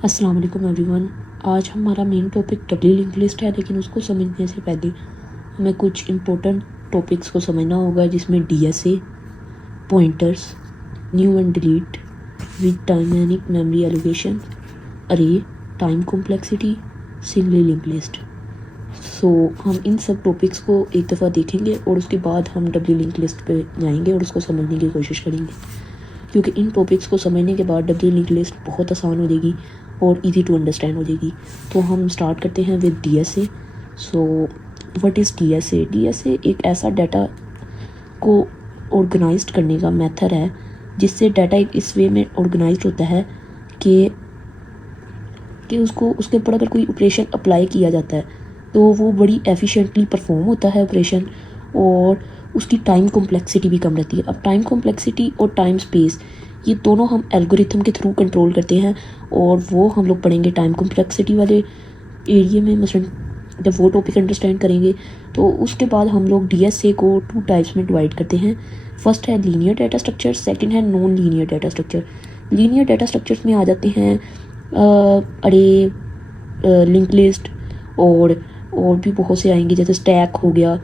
अस्सलाम वालेकुम एवरीवन। आज हमारा main topic W link list है, लेकिन उसको समझने से पहले हमें कुछ इम्पोर्टेंट टॉपिक्स को समझना होगा, जिसमें DSA, pointers, new and delete, with dynamic memory allocation, अरे, time complexity, singly link list. So हम इन सब टॉपिक्स को एक दफ़ा देखेंगे और उसके बाद हम डब्ल्यू लिंक लिस्ट पे जाएंगे और उसको समझने की कोशिश करेंगे, क्योंकि इन टॉपिक्स को समझने के बाद डब्ल्यू लिंक लिस्ट बहुत आसान हो जाएगी और इजी टू अंडरस्टैंड हो जाएगी। तो हम स्टार्ट करते हैं with DSA. So what is DSA? DSA एक ऐसा डाटा को ऑर्गेनाइज्ड करने का मेथड है, जिससे डाटा इस वे में ऑर्गेनाइज्ड होता है कि उसको उसके ऊपर अगर कोई ऑपरेशन अप्लाई किया जाता है तो वो बड़ी एफिशिएंटली परफॉर्म होता है ऑपरेशन, और उसकी टाइम कॉम्प्लेक्सिटी भी कम रहती है। अब टाइम कॉम्प्लेक्सिटी और टाइम स्पेस, ये दोनों हम एल्गोरिथम के थ्रू कंट्रोल करते हैं, और वो हम लोग पढ़ेंगे टाइम कॉम्प्लेक्सिटी वाले एरिया में। मसलन जब वो टॉपिक अंडरस्टैंड करेंगे तो उसके बाद हम लोग डीएसए को 2 टाइप्स में डिवाइड करते हैं। फर्स्ट है लीनियर डाटा स्ट्रक्चर, सेकंड है non linear data structure. Linear data structures में आ जाते हैं अरे, लिंक लिस्ट, और भी बहुत से आएंगे, जैसे स्टैक हो गया,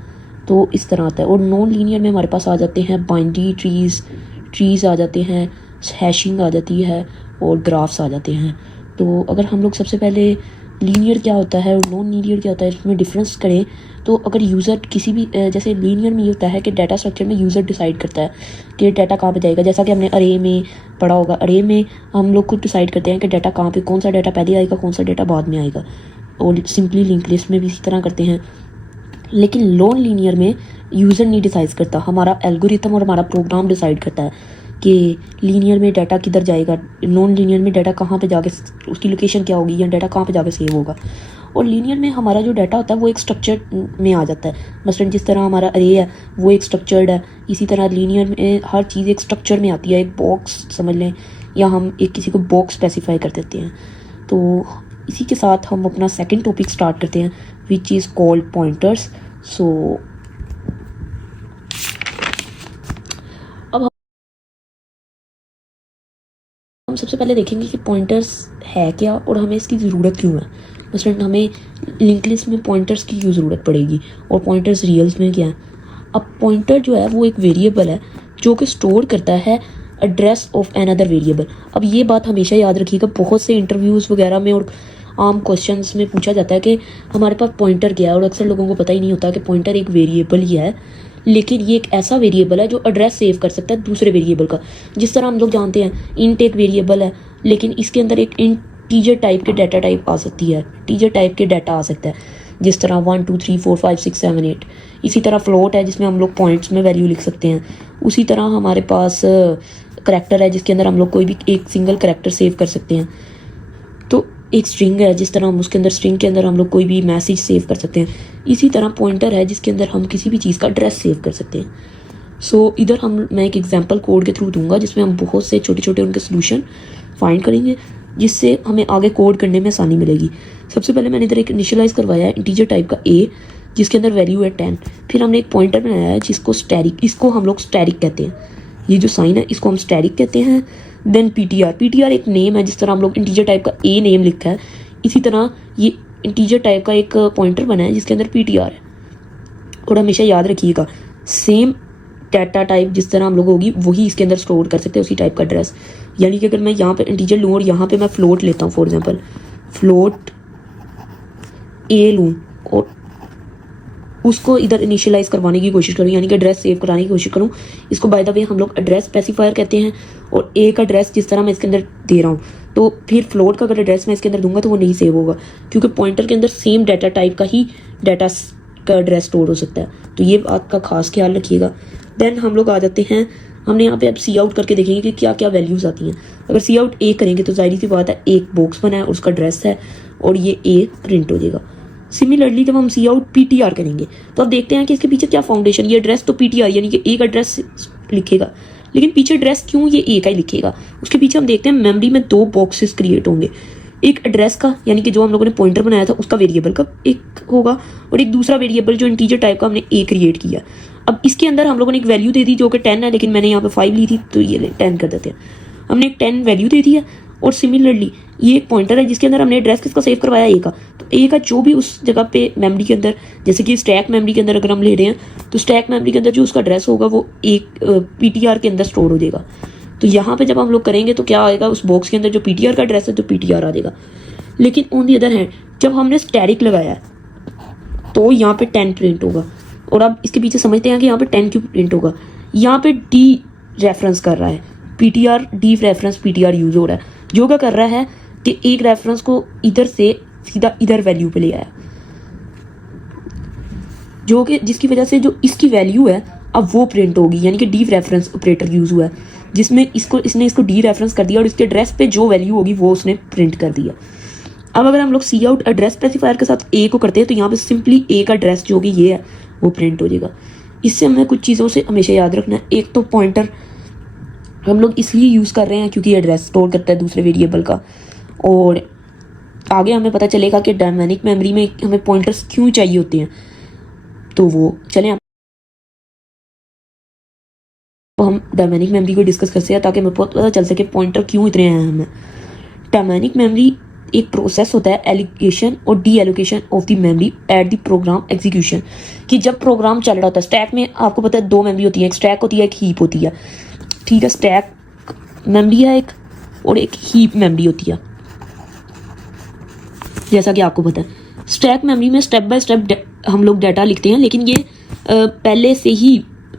तो इस तरह आता है। और नॉन लीनियर में हमारे पास आ जाते हैं बाइनरी ट्रीज़ आ जाते हैं, हैशिंग आ जाती है, और ग्राफ्स आ जाते हैं। तो अगर हम लोग सबसे पहले लीनियर क्या होता है और नॉन लीनियर क्या होता है इसमें डिफरेंस करें, तो अगर यूज़र किसी भी जैसे लीनियर में ये होता है कि डाटा स्ट्रक्चर में यूज़र डिसाइड करता है कि डाटा कहाँ पे जाएगा। जैसा कि हमने अरे में पढ़ा होगा, अरे में हम लोग खुद डिसाइड करते हैं कि डाटा कहाँ पे, कौन सा डाटा पहले आएगा, कौन सा डाटा बाद में आएगा। और सिंपली लिंक लिस्ट में भी इसी तरह करते हैं। लेकिन नॉन लीनियर में यूज़र नहीं डिसाइड करता, हमारा एल्गोरिथम और हमारा प्रोग्राम डिसाइड करता है कि लीनियर में डाटा किधर जाएगा, नॉन लीनियर में डाटा कहाँ पे जाके उसकी लोकेशन क्या होगी, या डाटा कहाँ पे जाके सेव होगा। और लीनियर में हमारा जो डाटा होता है वो एक स्ट्रक्चर में आ जाता है। मसलन जिस तरह हमारा अरे है वो एक स्ट्रक्चर्ड है, इसी तरह लीनियर में हर चीज़ एक स्ट्रक्चर में आती है, एक बॉक्स समझ लें, या हम एक किसी को बॉक्स स्पेसिफाई कर देते हैं। तो इसी के साथ हम अपना सेकंड टॉपिक स्टार्ट करते हैं, विच इज़ कॉल्ड पॉइंटर्स। सो अब हम सबसे पहले देखेंगे कि पॉइंटर्स है क्या और हमें इसकी ज़रूरत क्यों है। मसलन हमें लिंक लिस्ट में पॉइंटर्स की क्यों ज़रूरत पड़ेगी, और पॉइंटर्स रियल्स में क्या है। अब पॉइंटर जो है वो एक वेरिएबल है जो कि स्टोर करता है एड्रेस ऑफ अनदर वेरिएबल। अब ये बात हमेशा याद रखिएगा, बहुत से इंटरव्यूज़ वगैरह में और आम क्वेश्चंस में पूछा जाता है कि हमारे पास पॉइंटर क्या है, और अक्सर लोगों को पता ही नहीं होता कि पॉइंटर एक वेरिएबल ही है, लेकिन ये एक ऐसा वेरिएबल है जो एड्रेस सेव कर सकता है दूसरे वेरिएबल का। जिस तरह हम लोग जानते हैं इंट एक वेरिएबल है, लेकिन इसके अंदर एक इंटीजर टाइप के डाटा टाइप आ सकती है, टीजर टाइप के डाटा आ सकता है, जिस तरह 1 2 3 4 5 6 7 8। इसी तरह फ्लोट है जिसमें हम लोग पॉइंट्स में वैल्यू लिख सकते हैं। उसी तरह हमारे पास करैक्टर है जिसके अंदर हम लोग कोई भी एक सिंगल करैक्टर सेव कर सकते हैं। तो एक स्ट्रिंग है जिस तरह हम उसके अंदर स्ट्रिंग के अंदर हम लोग कोई भी मैसेज सेव कर सकते हैं। इसी तरह पॉइंटर है जिसके अंदर हम किसी भी चीज़ का एड्रेस सेव कर सकते हैं। सो इधर मैं एक एग्जांपल कोड के थ्रू दूंगा जिसमें हम बहुत से छोटे छोटे उनके सोल्यूशन फाइंड करेंगे, जिससे हमें आगे कोड करने में आसानी मिलेगी। सबसे पहले मैंने इधर एक इनिशियलाइज करवाया है इंटीजर टाइप का ए, जिसके अंदर वैल्यू है 10। फिर हमने एक पॉइंटर बनाया है जिसको स्टैरिक, इसको हम लोग स्टैरिक कहते हैं। ये जो साइन है इसको हम स्टैरिक कहते हैं। देन पीटीआर एक नेम है, जिस तरह हम लोग इंटीजर टाइप का ए नेम लिखा है, इसी तरह ये इंटीजर टाइप का एक पॉइंटर बना है जिसके अंदर पीटीआर है। और हमेशा याद रखिएगा, सेम डाटा टाइप जिस तरह हम लोग होगी वही इसके अंदर स्टोर कर सकते हैं, उसी टाइप का एड्रेस। यानी कि अगर मैं यहाँ पे इंटीजर लूँ और यहाँ पे मैं फ्लोट लेता हूँ, फॉर एग्जांपल फ्लोट ए लूँ और उसको इधर इनिशियलाइज करवाने की कोशिश करूँ, यानी कि एड्रेस सेव कराने की कोशिश करूँ, इसको बाय द वे हम लोग एड्रेस स्पेसिफायर कहते हैं। और ए का एड्रेस जिस तरह मैं इसके अंदर दे रहा हूँ, तो फिर फ्लोट का अगर एड्रेस मैं इसके अंदर दूंगा तो वो नहीं सेव होगा, क्योंकि पॉइंटर के अंदर सेम डाटा टाइप का ही डाटा का एड्रेस स्टोर हो सकता है। तो ये बात का खास ख्याल रखिएगा। देन हम लोग आ जाते हैं, हमने यहाँ पे अब सी आउट करके देखेंगे कि क्या क्या वैल्यूज़ आती हैं। अगर सी आउट ए करेंगे तो जाहिर सी बात है एक बॉक्स बना है और उसका एड्रेस है, और ये ए प्रिंट हो जाएगा। सिमिलरली जब हम सी आउट पीटीआर करेंगे तो अब देखते हैं कि इसके पीछे क्या फाउंडेशन, ये एड्रेस तो पीटीआर यानी कि एक एड्रेस लिखेगा, लेकिन पीछे एड्रेस क्यों ये ए का ही लिखेगा। उसके पीछे हम देखते हैं मेमोरी में 2 बॉक्सेस क्रिएट होंगे, एक एड्रेस का यानी कि जो हम लोगों ने पॉइंटर बनाया था उसका वेरिएबल का एक होगा, और एक दूसरा वेरिएबल जो इंटीजर टाइप का हमने ए क्रिएट किया। अब इसके अंदर हम लोगों ने एक वैल्यू दे दी जो कि 10 है, लेकिन मैंने यहाँ पे 5 ली थी तो ये 10 कर देते हैं। हमने एक 10 वैल्यू दे दी है, और सिमिलरली ये एक पॉइंटर है जिसके अंदर हमने एड्रेस किसका सेव करवाया, ए का। तो ए का जो भी उस जगह पे मेमोरी के अंदर, जैसे कि स्टैक मेमोरी के अंदर अगर हम ले रहे हैं तो स्टैक मेमोरी के अंदर जो उसका एड्रेस होगा वो एक पीटीआर के अंदर स्टोर हो जाएगा। तो यहाँ पे जब हम लोग करेंगे तो क्या आएगा, उस बॉक्स के अंदर जो पीटीआर का एड्रेस है तो पीटीआर आ जाएगा। लेकिन ऑन दी अदर हैंड जब हमने स्टैटिक लगाया है तो यहाँ पे 10 प्रिंट होगा। और अब इसके पीछे समझते हैं कि यहाँ पे 10 क्यों प्रिंट होगा। यहाँ पे डी रेफरेंस कर रहा है, PTR D reference PTR use हो रहा है, जो क्या कर रहा है कि एक रेफरेंस को इधर से सीधा इधर वैल्यू पे ले आया, जो कि जिसकी वजह से जो इसकी वैल्यू है अब वो प्रिंट होगी, यानी कि डी रेफरेंस ऑपरेटर यूज हुआ है जिसमें इसने इसको डी रेफरेंस कर दिया और इसके एड्रेस पे जो वैल्यू होगी वो उसने प्रिंट कर दिया। अब अगर हम लोग सी आउट एड्रेस स्पेसिफायर के साथ ए को करते हैं तो यहाँ पे सिंपली ए का एड्रेस जो कि ये है वो प्रिंट हो जाएगा। इससे हमें कुछ चीज़ों से हमेशा याद रखना है। एक तो पॉइंटर हम लोग इसलिए यूज़ कर रहे हैं क्योंकि एड्रेस स्टोर करता है दूसरे वेरिएबल का, और आगे हमें पता चलेगा कि डायनामिक मेमोरी में हमें पॉइंटर्स क्यों चाहिए होते हैं। तो वो चलें तो हम डायनामिक मेमोरी को डिस्कस करते हैं ताकि हमें बहुत पता चल सके पॉइंटर क्यों इतने हैं हमें। डायनामिक मेमोरी एक प्रोसेस होता है एलोकेशन और D allocation of the memory at the program execution, कि जब प्रोग्राम चल रहा होता है स्टैक में आपको पता है दो मेमोरी होती है, एक स्टैक होती है एक हीप होती है, ठीक है। स्टैक मेमोरी है एक और एक हीप मेमोरी होती है। जैसा कि आपको पता है स्टैक मेमोरी में स्टेप बाय स्टेप हम लोग डाटा लिखते हैं, लेकिन ये पहले से ही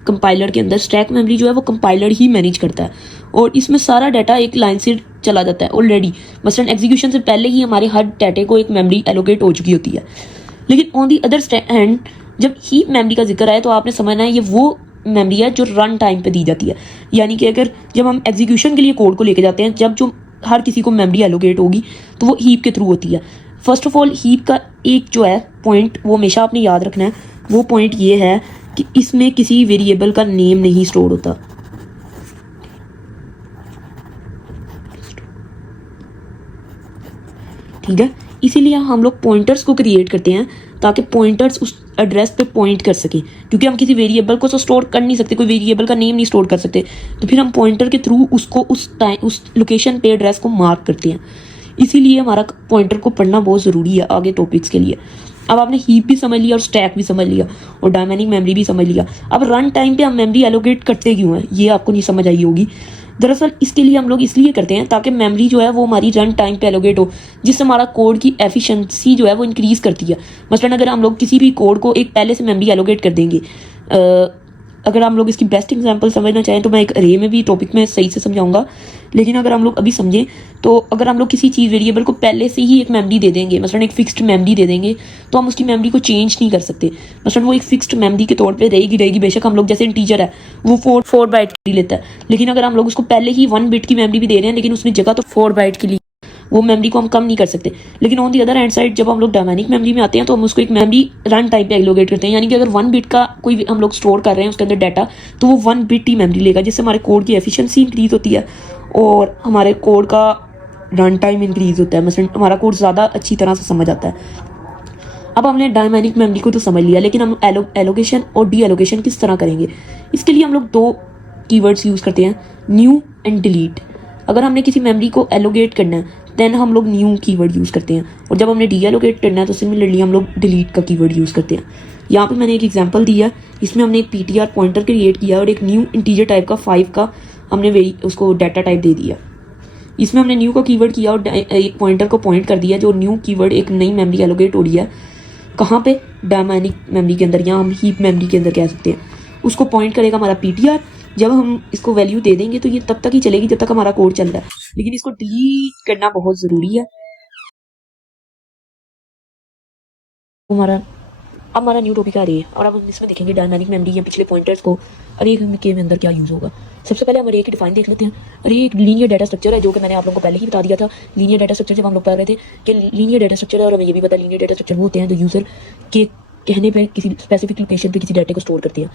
कंपाइलर के अंदर स्टैक मेमोरी जो है वो कंपाइलर ही मैनेज करता है और इसमें सारा डाटा एक लाइन से चला जाता है ऑलरेडी। मसलन एग्जीक्यूशन से पहले ही हमारे हर डाटे को एक मेमोरी एलोकेट हो चुकी होती है। लेकिन ऑन दी अदर हैंड जब हीप मेमोरी का जिक्र आए तो आपने समझना है ये वो मेमोरी है जो रन टाइम पे दी जाती है, यानी कि अगर जब हम एग्जीक्यूशन के लिए कोड को लेके जाते हैं, जब जो हर किसी को मेमोरी एलोकेट होगी तो वो हीप के थ्रू होती है। फर्स्ट ऑफ ऑल हीप का एक जो है पॉइंट वो हमेशा आपने याद रखना है, वो पॉइंट ये है कि इसमें किसी वेरिएबल का नेम नहीं स्टोर होता। ठीक है, इसीलिए हम लोग पॉइंटर्स को क्रिएट करते हैं ताकि पॉइंटर्स उस एड्रेस पे पॉइंट कर सकें, क्योंकि हम किसी वेरिएबल को तो स्टोर कर नहीं सकते, कोई वेरिएबल का नेम नहीं स्टोर कर सकते, तो फिर हम पॉइंटर के थ्रू उसको उस लोकेशन पे एड्रेस को मार्क करते हैं। इसीलिए हमारा पॉइंटर को पढ़ना बहुत ज़रूरी है आगे टॉपिक्स के लिए। अब आपने हीप भी समझ लिया और स्टैक भी समझ लिया और डायनामिक मेमोरी भी समझ लिया। अब रन टाइम पे हम मेमोरी एलोकेट करते क्यों हैं ये आपको नहीं समझ आई होगी। दरअसल इसके लिए हम लोग इसलिए करते हैं ताकि मेमोरी जो है वो हमारी रन टाइम पे एलोकेट हो, जिससे हमारा कोड की एफिशिएंसी जो है वो इंक्रीज़ करती है। मसलन अगर हम लोग किसी भी कोड को एक पहले से मेमोरी एलोकेट कर देंगे, अगर हम लोग इसकी बेस्ट एग्जांपल समझना चाहें तो मैं एक अरे में भी टॉपिक में सही से समझाऊंगा, लेकिन अगर हम लोग अभी समझें तो अगर हम लोग किसी चीज़ वेरिएबल को पहले से ही एक मेमोरी दे देंगे, मसलन एक फिक्स्ड मेमोरी दे देंगे, तो हम उसकी मेमोरी को चेंज नहीं कर सकते। मसलन वो एक फिक्स्ड मेमोरी के तौर पे रहेगी, बेशक हम लोग जैसे इंटीजर है वो 4 बाइट की लेता है, लेकिन अगर हम लोग उसको पहले ही 1 बिट की मेमोरी भी दे रहे हैं लेकिन उसने जगह तो 4 बाइट की ली, वो मेमोरी को हम कम नहीं कर सकते। लेकिन on the other hand side जब हम लोग डायनामिक मेमोरी में आते हैं तो हम उसको एक मेमोरी रन टाइम पे एलोकेट करते हैं, यानी कि अगर 1 बिट का कोई हम लोग स्टोर कर रहे हैं उसके अंदर डाटा, तो वो 1 बिट ही मेमोरी लेगा, जिससे हमारे कोड की एफिशिएंसी इंक्रीज होती है और हमारे कोड का रन टाइम इंक्रीज होता है। मसलन हमारा कोड ज़्यादा अच्छी तरह से समझ आता है। अब हमने डायनामिक मेमोरी को तो समझ लिया, लेकिन हम एलोकेशन और डी एलोकेशन किस तरह करेंगे, इसके लिए हम लोग 2 कीवर्ड्स यूज़ करते हैं, न्यू एंड डिलीट। अगर हमने किसी मेमोरी को एलोकेट करना है देन हम लोग न्यू कीवर्ड यूज़ करते हैं, और जब हमने डी एलोकेट करना है तो सिमिलरली हम लोग डिलीट का कीवर्ड यूज़ करते हैं। यहाँ पे मैंने एक एग्जांपल दिया, इसमें हमने एक पीटीआर पॉइंटर क्रिएट किया और एक न्यू इंटीजर टाइप का 5 का हमने उसको डाटा टाइप दे दिया। इसमें हमने न्यू का कीवर्ड किया और एक पॉइंटर को पॉइंट कर दिया, जो न्यू कीवर्ड एक नई मेमोरी एलोकेट हो रही है, कहाँ पे, डायनामिक मेमोरी के अंदर, या हम हीप मेमोरी के अंदर कह सकते हैं। उसको पॉइंट करेगा हमारा पीटीआर। जब हम इसको वैल्यू दे देंगे तो ये तब तक ही चलेगी जब तक हमारा कोड चल रहा है, लेकिन इसको डिलीट करना बहुत ज़रूरी है। हमारा न्यू टॉपिक आ रही है और अब हम इसमें देखेंगे डायनामिक मेमोरी या पिछले पॉइंटर्स को अरे के अंदर क्या यूज़ होगा। सबसे पहले हम अरे की डिफाइन देख लेते हैं। अरे एक लीनियर डाटा स्ट्रक्चर है, जो कि मैंने आप लोगों को पहले ही बता दिया था। लीनियर डाटा स्ट्रक्चर जब हम लोग पढ़ रहे थे कि लीनियर डाटा स्ट्रक्चर है, और हमें ये भी पता लीनियर डाटा स्ट्रक्चर होते हैं जो यूज़र के कहने पे किसी स्पेसिफिक लोकेशन पे किसी डाटा को स्टोर करते हैं।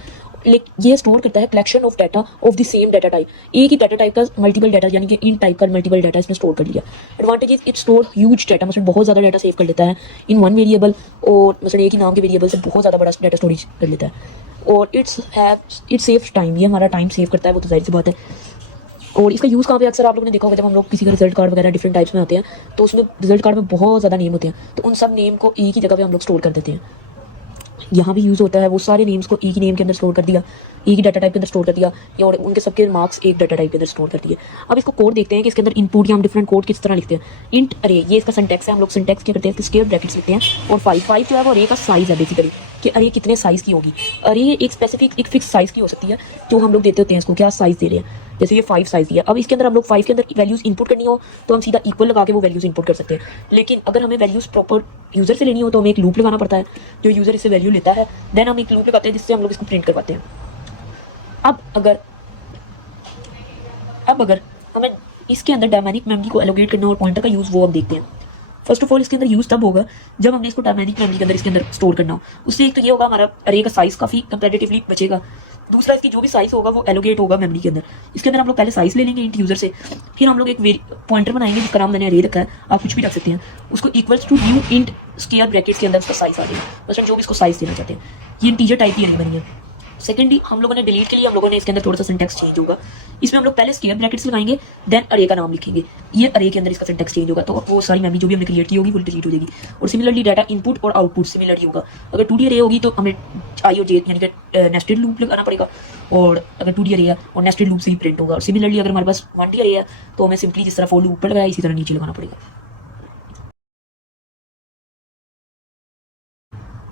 लेकिन ये स्टोर करता है collection of data of the same data type. एक ही डाटा टाइप का मल्टीपल डाटा, यानी कि इन टाइप का मल्टीपल डाटा इसने स्टोर कर लिया। Advantage is it store huge data, मतलब बहुत ज़्यादा डाटा सेव कर लेता है इन वन वेरिएबल, और मतलब एक ही नाम के वेरिएबल से बहुत ज़्यादा बड़ा डाटा स्टोरेज कर लेता है। और इट सेव्स टाइम, ये हमारा टाइम सेव करता है, वो तो जाहिर सी बात है। और इसका यूज़ कहाँ पे अक्सर आप लोगों ने देखा होगा, जब हम लोग किसी का रिजल्ट कार्ड वगैरह डिफरेंट टाइप्स में आते हैं तो उसमें रिजल्ट कार्ड में बहुत ज़्यादा नेम होते हैं, तो उन सब नेम को एक ही जगह पे हम लोग स्टोर कर देते हैं। यहाँ भी यूज़ होता है, वो सारे नेम्स को एक ही नेम के अंदर स्टोर कर दिया, एक ही डाटा टाइप के अंदर स्टोर कर दिया, या और उनके सबके मार्क्स एक डाटा टाइप के अंदर स्टोर कर दिए। अब इसको कोड देखते हैं कि इसके अंदर इनपुट या हम डिफरेंट कोड किस तरह लिखते हैं। इंट अरे, ये इसका सिंटैक्स है। हम लोग सिंटैक्स क्या करते हैं, स्क्वायर ब्रैकेट्स लिखते हैं, और 5 जो है वो अरे का साइज है बेसिकली, कि अरे कितने साइज़ की होगी। अरे एक स्पेसिफिक एक फिक्स साइज़ की हो सकती है जो हम लोग देते होते हैं, इसको क्या साइज़ दे रहे हैं। जैसे ये 5 साइज़ दिया, अब इसके अंदर हम लोग 5 के अंदर वैल्यूज़ इनपुट करनी हो तो हम सीधा इक्वल लगा के वो वैल्यूज़ इनपुट कर सकते हैं। लेकिन अगर हमें वैल्यूज़ प्रॉपर यूज़र से लेनी हो तो हमें एक लूप लगाना पड़ता है, जो यूज़र इससे वैल्यू लेता है, देन हम एक लूप लगाते हैं जिससे हम लोग इसको प्रिंट करवाते हैं। अब अगर हमें इसके अंदर डायनामिक मेमोरी को एलोकेट करना और पॉइंटर का यूज़, वो हम देखते हैं। फर्स्ट ऑफ ऑल इसके अंदर यूज़ तब होगा जब हमने इसको डायनामिक मेमोरी के अंदर इसके अंदर स्टोर करना हो। उससे एक तो ये होगा, हमारा अरे का साइज़ काफ़ी कंपैरेटिवली बचेगा। दूसरा, इसकी जो भी साइज़ होगा वो एलोकेट होगा मेमोरी के अंदर। इसके अंदर हम लोग पहले साइज़ ले लेंगे इंट यूज़र से, फिर हम लोग एक पॉइंटर बनाएंगे जिसका नाम मैंने अरे रखा है, आप कुछ भी रख सकते हैं। उसको equals to new int square brackets के अंदर उसका साइज़ आ जाएगा, मतलब जो भी इसको साइज़ देना चाहते हैं। ये इंटीजर टाइप की अरे बनी है। सेकेंडली, हम लोगों ने डिलीट के लिए हम लोगों ने इसके अंदर थोड़ा सा सिंटैक्स चेंज होगा। इसमें हम लोग पहले स्क्वायर ब्रैकेट्स लगाएंगे, देन अरे का नाम लिखेंगे। ये अरे के अंदर इसका सिंटैक्स चेंज होगा, तो वो सारी मेमोरी जो भी हमने क्रिएट की होगी वो डिलीट हो जाएगी। और सिमिलरली डाटा इनपुट और आउटपुट सिमिलरली होगा। अगर 2D अरे होगी तो हमें आई और जे यानी कि नेस्टेड लूप लगाना पड़ेगा, और अगर 2D अरे है और नेस्टेड लूप से ही प्रिंट होगा। और सिमिलरली अगर हमारे पास 1D अरे है तो हमें सिंपली जिस तरह फॉर लूप पर लगाया इसी तरह नीचे लगाना पड़ेगा।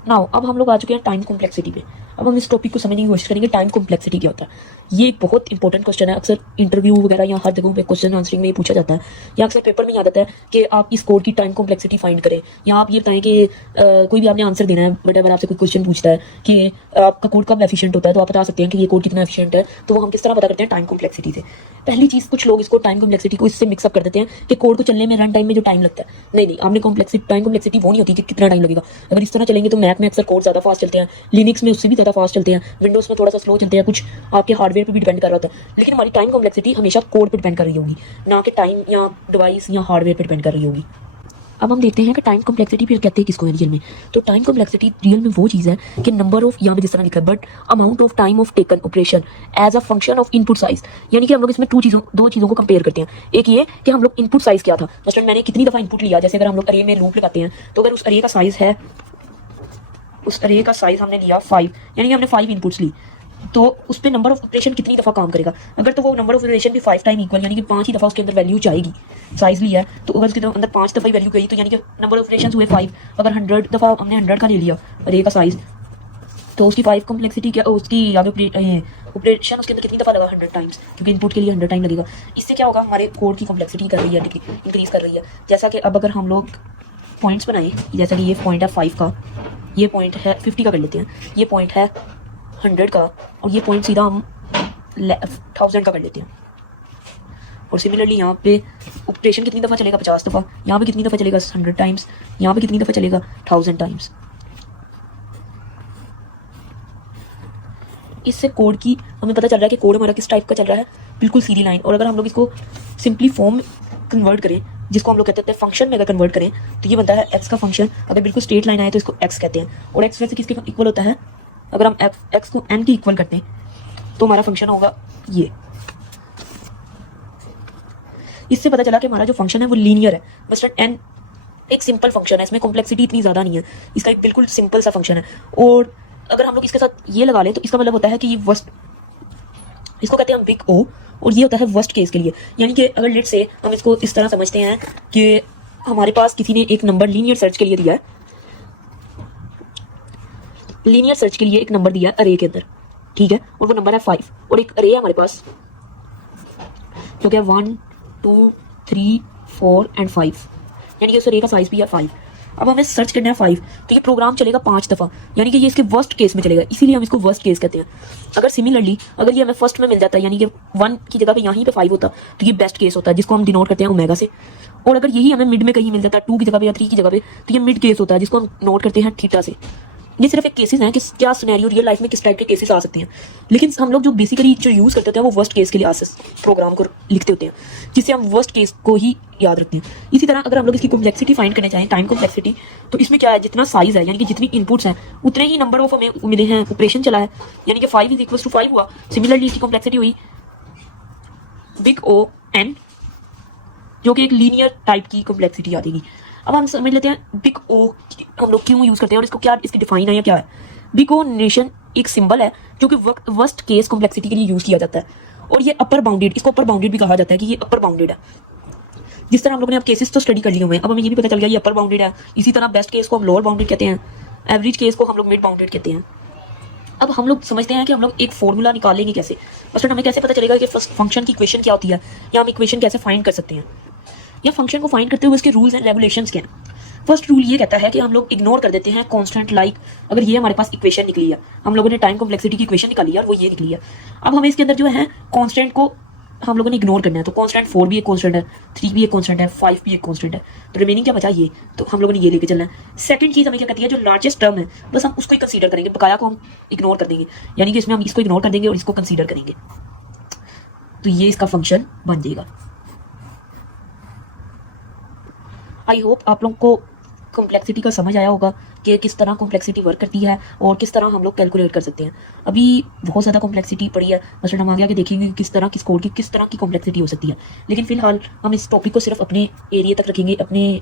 नाउ अब हम लोग आ चुके हैं टाइम कॉम्प्लेक्सिटी पे। अब हम इस टॉपिक को समझने की कोशिश करेंगे, टाइम कॉम्प्लेक्सिटी क्या होता है। ये एक बहुत इंपॉर्टेंट क्वेश्चन है, अक्सर इंटरव्यू वगैरह या हर जगहों पे क्वेश्चन आंसरिंग में ये पूछा जाता है, या अक्सर पेपर में याद आता है कि आप इस कोड की टाइम कॉम्प्लेक्सिटी फाइंड करें, या आप ये बताएं कि कोई भी आपने आंसर देना है, बट अगर आपसे कोई क्वेश्चन पूछता है कि आपका कोड कब एफिशिएंट होता है, तो आप बता सकते हैं कि ये कोड कितना एफिशिएंट है। तो वो हम किस तरह पता करते हैं, टाइम कॉम्प्लेक्सिटी से। पहली चीज़, कुछ लोग इसको टाइम कॉम्प्लेक्सिटी को इससे मिक्सअप कर देते हैं कि कोड को चलने में रन टाइम में जो टाइम लगता है, नहीं, आपने टाइम कॉम्प्लेक्सिटी वो नहीं होती कि कितना टाइम लगेगा। अगर इस तरह चलेंगे तो मैक में अक्सर कोड ज़्यादा फास्ट चलते हैं, लिनक्स में उससे भी ज़्यादा फास्ट चलते हैं, विंडोज़ में थोड़ा सा स्लो चलते हैं, कुछ आपके हार्डवेयर पे भी डिपेंड कर रहा होता है। लेकिन हमारी टाइम कॉम्प्लेक्सिटी हमेशा कोड पे डिपेंड कर रही होगी, ना कि टाइम या डिवाइस या हार्डवेयर पे डिपेंड कर रही होगी। अब हम देखते हैं कि टाइम कॉम्प्लेक्सिटी फिर कहते हैं किसको है रियल में। तो टाइम कॉम्प्लेक्सिटी रियल में वो चीज़ है कि नंबर ऑफ, यहाँ पे जिस तरह लिखा है, but amount of time of taken operation as a function of input size. यानी कि हम लोग इसमें दो चीज़ों को कंपेयर करते हैं। एक ये कि हम लोग इनपुट साइज क्या था, मतलब मैंने कितनी दफ़ा इनपुट लिया। जैसे अगर हम लोग अरे में लूप लगाते हैं, तो अगर उस अरे का साइज़ है, उस अरे का साइज़ हमने लिया 5, यानी कि हमने 5 इनपुट्स ली, तो उस पर नंबर ऑफ ऑपरेशन कितनी दफ़ा काम करेगा। अगर तो वो नंबर ऑफ ऑपरेशन भी 5 टाइम इक्वल, यानी कि 5 ही दफ़ा उसके अंदर वैल्यू जाएगी। साइज लिया है तो अगर उसके अंदर 5 दफ़ा ही वैल्यू गई, तो यानी कि नंबर ऑफ ऑपरेशन हुए 5। अगर 100 दफ़ा हमने 100 का ले लिया अरे का साइज, तो उसकी 5 कॉम्प्लेक्सिटी क्या, उसकी आगे ऑपरेशन उसके अंदर कितनी दफ़ा लगा, 100 टाइम्स, क्योंकि इनपुट के लिए 100 टाइम लगेगा। इससे क्या होगा, हमारे कोड की कॉम्प्लेक्सिटी कर रही है, इंक्रीज़ कर रही है। जैसा कि अब अगर हम लोग पॉइंट्स बनाएं, जैसा कि ये पॉइंट है 5 का, ये पॉइंट है 50 का कर लेते हैं, ये पॉइंट है 100 का, और ये पॉइंट सीधा हम 1000 का कर लेते हैं। और सिमिलरली यहाँ पे ऑपरेशन कितनी दफ़ा चलेगा, 50 दफ़ा। यहाँ पे कितनी दफ़ा चलेगा, 100 टाइम्स। यहाँ पे कितनी दफ़ा चलेगा, 1000 टाइम्स। इससे कोड की हमें पता चल रहा है कि कोड हमारा किस टाइप का चल रहा है, बिल्कुल सीधी लाइन। और अगर हम लोग इसको सिंपली फॉर्म कन्वर्ट करें, जिसको हम लोग कहते हैं फंक्शन में अगर कन्वर्ट करें, तो ये बनता है एक्स का फंक्शन। अगर बिल्कुल स्ट्रेट लाइन आए तो इसको एक्स कहते हैं। और एक्स वैसे किसके इक्वल होता है, अगर हम एक्स को एन के इक्वल करते हैं तो हमारा फंक्शन होगा ये। इससे पता चला कि हमारा जो फंक्शन है वो लीनियर है। मसलन एन एक सिंपल फंक्शन है, इसमें कॉम्प्लेक्सिटी इतनी ज़्यादा नहीं है, इसका एक बिल्कुल सिंपल सा फंक्शन है। और अगर हम लोग इसके साथ ये लगा लें तो इसका मतलब होता है कि ये वर्स्ट, इसको कहते हैं हम बिग ओ, और ये होता है वर्स्ट केस के लिए। यानी कि अगर लेट से हम इसको इस तरह समझते हैं कि हमारे पास किसी ने एक नंबर लीनियर सर्च के लिए दिया है, लीनियर सर्च के लिए एक नंबर दिया है अरे के अंदर, ठीक है, और वो नंबर है 5, और एक अरे है हमारे पास जो क्या 1 2 3 4 एंड 5, यानी कि उस अरे का साइज भी है 5। अब हमें सर्च करना है 5, तो ये प्रोग्राम चलेगा 5 दफ़ा, यानी कि ये इसके वर्स्ट केस में चलेगा, इसीलिए हम इसको वर्स्ट केस कहते हैं। अगर सिमिलरली अगर ये हमें फर्स्ट में मिल जाता है, यानी कि 1 की जगह पे यहीं पे 5 होता, तो ये बेस्ट केस होता है, जिसको हम डिनोट करते हैं ओमेगा से। और अगर यही हमें मिड में कहीं मिल जाता है 2 की जगह पे या 3 की जगह पे, तो ये मिड केस होता है, जिसको हम नोट करते हैं थीटा से। ये सिर्फ एक केसेस हैं कि क्या सिनेरियो रियल लाइफ में किस टाइप के केसेस आ सकते हैं, लेकिन हम लोग जो बेसिकली जो यूज़ करते हैं वो वर्स्ट केस के लिए प्रोग्राम को लिखते होते हैं, जिससे हम वर्स्ट केस को ही याद रखते हैं। इसी तरह अगर हम लोग इसकी कॉम्प्लेक्सिटी फाइंड करना चाहें, टाइम कॉम्प्लेक्सिटी, तो इसमें क्या है, जितना साइज है यानी कि जितनी इनपुट्स हैं उतने ही नंबर ऑफ हमें मिले हैं, ऑपरेशन चला है, यानी कि 5 = 5 हुआ। सिमिलरली इसकी कॉम्प्लेक्सिटी हुई बिग ओ एन, जो कि एक लीनियर टाइप की कॉम्प्लेक्सिटी आ जाएगी। अब हम समझ लेते हैं बिग ओ हम लोग क्यों यूज़ करते हैं और इसको क्या इसकी डिफाइन है या क्या है। बिग ओ नेशन एक सिंबल है जो कि वर्स्ट केस कॉम्प्लेक्सिटी के लिए यूज़ किया जाता है, और ये अपर बाउंडेड, इसको अपर बाउंडेड भी कहा जाता है कि ये अपर बाउंडेड है। जिस तरह हम लोगों ने अब केसेस तो स्टडी कर लिए हुए हैं, अब हमें ये भी पता चल गया ये अपर बाउंडेड है। इसी तरह बेस्ट केस को हम लोअर बाउंडेड कहते हैं, एवरेज केस को हम लोग मिड बाउंडेड कहते हैं। अब हम लोग समझते हैं कि हम लोग एक फॉर्मूला निकालेंगे कैसे, मतलब हमें कैसे पता चलेगा कि फंक्शन की इक्वेशन क्या होती है, या हम इक्वेशन कैसे फाइंड कर सकते हैं, या फंक्शन को फाइंड करते हुए उसके रूल्स एंड रेगुलेशंस क्या हैं। फर्स्ट रूल ये कहता है कि हम लोग इग्नोर कर देते हैं कांस्टेंट, लाइक अगर ये हमारे पास इक्वेशन निकली है, हम लोगों ने टाइम कॉम्प्लेक्सिटी की इक्वेशन निकाली है और वो ये निकली है। अब हमें इसके अंदर जो है कांस्टेंट को हम लोगों ने इग्नोर करना है। तो कांस्टेंट 4 भी एक कांस्टेंट है, 3 भी एक कांस्टेंट है, 5 भी एक कांस्टेंट है, तो रिमेनिंग क्या बचा ये, तो हम लोगों ने ये लेके चलना है। सेकंड चीज़ हमें क्या कहती है, जो लार्जेस्ट टर्म है बस हम उसको ही कंसीडर करेंगे, बकाया को हम इग्नोर कर देंगे, यानी कि इसमें हम इसको इग्नोर कर देंगे और इसको कंसीडर करेंगे, तो ये इसका फंक्शन बन जाएगा। आई होप आप लोगों को कॉम्प्लेक्सिटी का समझ आया होगा कि किस तरह कॉम्प्लेक्सिटी वर्क करती है और किस तरह हम लोग कैलकुलेट कर सकते हैं। अभी बहुत ज़्यादा कॉम्प्लेक्सिटी पड़ी है, मसलन हम आगे आगे देखेंगे कि किस तरह किस कोड की किस तरह की कॉम्प्लेक्सिटी हो सकती है, लेकिन फिलहाल हम इस टॉपिक को सिर्फ अपने एरिया तक रखेंगे अपने।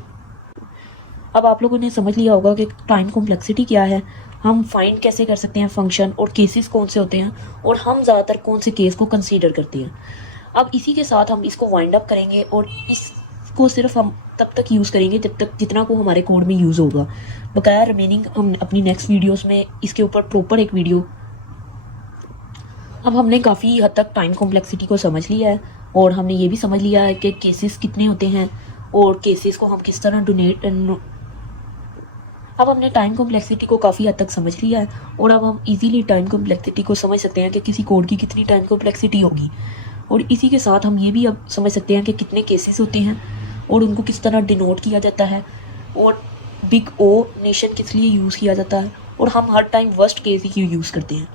अब आप लोगों ने समझ लिया होगा कि टाइम कॉम्प्लेक्सिटी क्या है, हम फाइंड कैसे कर सकते हैं फंक्शन, और केसेस कौन से होते हैं, और हम ज़्यादातर कौन से केस को कंसीडर करते हैं। अब इसी के साथ हम इसको वाइंड अप करेंगे और इसको सिर्फ हम तब तक यूज़ करेंगे जब तक जितना को हमारे कोड में यूज़ होगा। बकाया रिमेनिंग हम अपनी नेक्स्ट वीडियोस में इसके ऊपर प्रॉपर एक वीडियो। अब हमने काफ़ी हद तक टाइम कॉम्प्लेक्सिटी को समझ लिया है, और हमने ये भी समझ लिया है कि केसेस कितने होते हैं और केसेस को हम किस तरह डोनेट। अब हमने टाइम कॉम्प्लेक्सिटी को काफ़ी हद तक समझ लिया है, और अब हम इजीली टाइम कॉम्प्लेक्सिटी को समझ सकते हैं कि किसी कोड की कितनी टाइम कॉम्प्लेक्सिटी होगी, और इसी के साथ हम ये भी अब समझ सकते हैं कि कितने केसेस होते हैं और उनको किस तरह डिनोट किया जाता है, और बिग ओ नेशन किस लिए यूज़ किया जाता है, और हम हर टाइम वर्स्ट केस ही क्यों यूज़ करते हैं।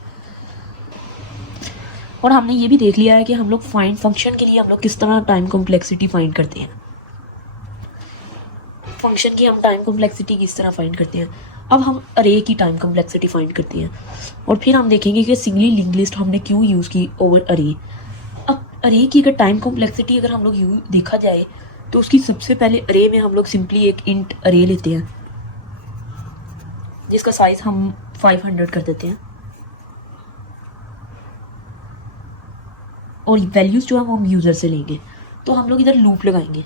और हमने ये भी देख लिया है कि हम लोग फाइंड फंक्शन के लिए हम लोग किस तरह टाइम कॉम्प्लेक्सिटी फाइंड करते हैं, फंक्शन की हम टाइम कॉम्प्लेक्सिटी किस तरह फाइंड करते हैं। अब हम अरे की टाइम कॉम्प्लेक्सिटी फाइंड करते हैं, और फिर हम देखेंगे कि सिंगली लिंक्ड लिस्ट हमने क्यों यूज़ की ओवर अरे। अब अरे की अगर टाइम कॉम्प्लेक्सिटी अगर हम लोग देखा जाए तो उसकी सबसे पहले अरे में हम लोग सिंपली एक इंट अरे लेते हैं जिसका साइज हम 500 कर देते हैं, और वैल्यूज़ जो हम यूज़र से लेंगे, तो हम लोग इधर लूप लगाएंगे।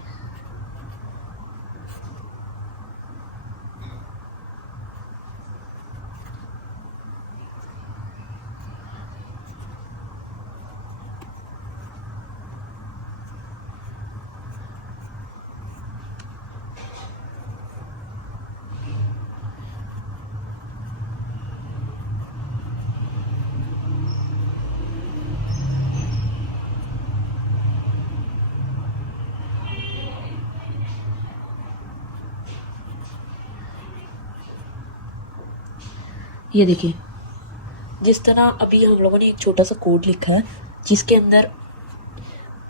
ये देखिए, जिस तरह अभी हम लोगों ने एक छोटा सा कोड लिखा है जिसके अंदर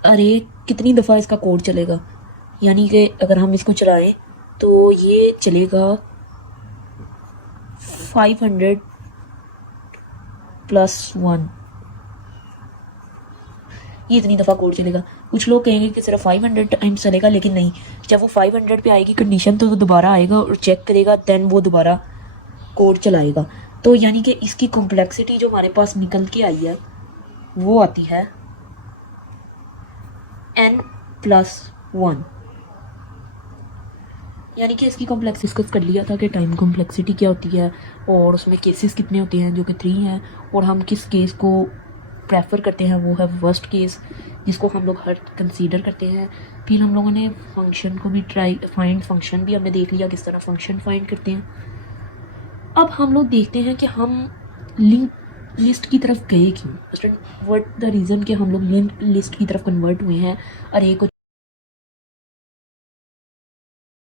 अरे कितनी दफ़ा इसका कोड चलेगा, यानी कि अगर हम इसको चलाएं तो ये चलेगा 500 + 1, ये इतनी दफ़ा कोड चलेगा। कुछ लोग कहेंगे कि सिर्फ 500 टाइम्स चलेगा, लेकिन नहीं, जब वो 500 पे आएगी कंडीशन तो वो दोबारा आएगा और चेक करेगा, देन वो दोबारा कोड चलाएगा। तो यानी कि इसकी कॉम्प्लेक्सिटी जो हमारे पास निकल के आई है वो आती है n+1, यानी कि इसकी कॉम्प्लेक्स डिस्कस कर लिया था कि टाइम कॉम्प्लेक्सिटी क्या होती है और उसमें केसेस कितने होते हैं, जो कि 3 हैं, और हम किस केस को प्रेफर करते हैं, वो है वर्स्ट केस जिसको हम लोग हर कंसीडर करते हैं। फिर हम लोगों ने फंक्शन को भी फाइंड फंक्शन भी हमने देख लिया किस तरह फंक्शन फाइंड करते हैं। अब हम लोग देखते हैं कि हम लिंक लिस्ट की तरफ गए क्यों, व्हाट द रीज़न कि हम लोग लिंक लिस्ट की तरफ कन्वर्ट हुए हैं। अरे को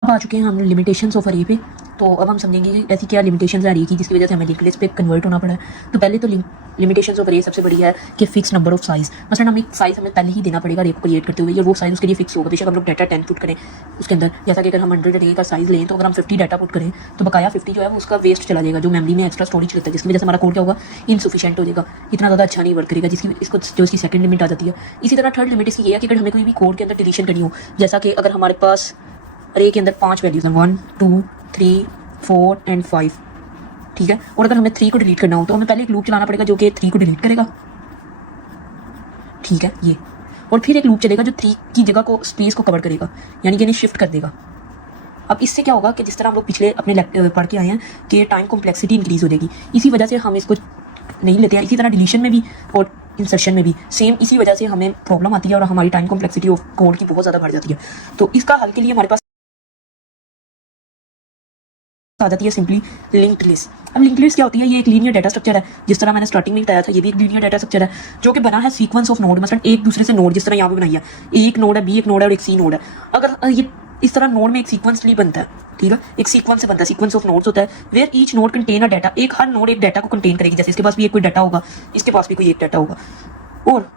आ चुके हैं हम लिमिटेशंस ऑफ अरे पे, तो अब हम समझेंगे कि ऐसी क्या लिमिटेशंस आ रही है कि जिसकी वजह से हमें लिंक लिस्ट पे कन्वर्ट होना पड़ा है। तो पहले तो लिमिटेशंस ऑफ अरे सबसे बड़ी है कि फिक्स नंबर ऑफ साइज, मतलब हमें साइज हमें पहले ही देना पड़ेगा अरे को क्रिएट करते हुए, या वो साइज उसके लिए फिक्स होगा। बेशक हम लोग डाटा 10 पुट करें उसके अंदर, जैसा कि अगर हम 100 अरे का साइज लें तो अगर हम 50 डाटा पुट करें तो बकाया 50 जो है वो उसका वेस्ट चला जाएगा, जो मेमोरी में एक्स्ट्रा स्टोरेज लगता है, जिसकी वजह से हमारा कोड क्या होगा, इनसफिशिएंट हो जाएगा, इतना ज़्यादा अच्छा नहीं वर्क करेगा, जिसकी इसको जो इसकी सेकंड लिमिट आ जाती है। इसी तरह थर्ड लिमिट इसकी ये है कि अगर हमें कोई भी कोड के अंदर डिलीशन करनी हो, जैसा कि अगर हमारे पास अरे के अंदर 5 वैल्यूज हैं 1 2 3 4 एंड 5, ठीक है, और अगर हमें 3 को डिलीट करना हो तो हमें पहले एक लूप चलाना पड़ेगा जो कि 3 को डिलीट करेगा, ठीक है ये, और फिर एक लूप चलेगा जो 3 की जगह को स्पेस को कवर करेगा, यानी कि इन्हें शिफ्ट कर देगा। अब इससे क्या होगा कि जिस तरह हम लोग पिछले अपने पढ़ के आए हैं कि टाइम कॉम्प्लेक्सिटी इंक्रीज हो जाएगी, इसी वजह से हम इसको नहीं लेते हैं। इसी तरह डिलीशन में भी और इंसर्शन में भी सेम इसी वजह से हमें प्रॉब्लम आती है और हमारी टाइम कॉम्प्लेक्सिटी ऑफ कोड की बहुत ज़्यादा बढ़ जाती है। तो इसका हल के लिए हमारे पास आ जाती है सिंपली लिंक्ड लिस्ट। अब लिंक्ड लिस्ट क्या होती है, ये एक लीनियर डाटा स्ट्रक्चर है, जिस तरह मैंने स्टार्टिंग में बताया था, ये भी एक लीनियर डाटा स्ट्रक्चर है जो कि बना है सीक्वेंस ऑफ नोड, मतलब एक दूसरे से नोड, जिस तरह यहाँ पे बनाई है, एक नोड है, बी एक नोड है और एक सी नोड है। अगर ये इस तरह नोड में एक सीक्वेंसली बनता है, ठीक है, एक सीक्वेंस से बनता है, सीक्वेंस ऑफ नोड्स होता है, where each node contain a data, एक हर नोड एक डाटा को कंटेन करेगी, जैसे इसके पास भी एक कोई डाटा होगा, इसके पास भी कोई एक डाटा होगा, और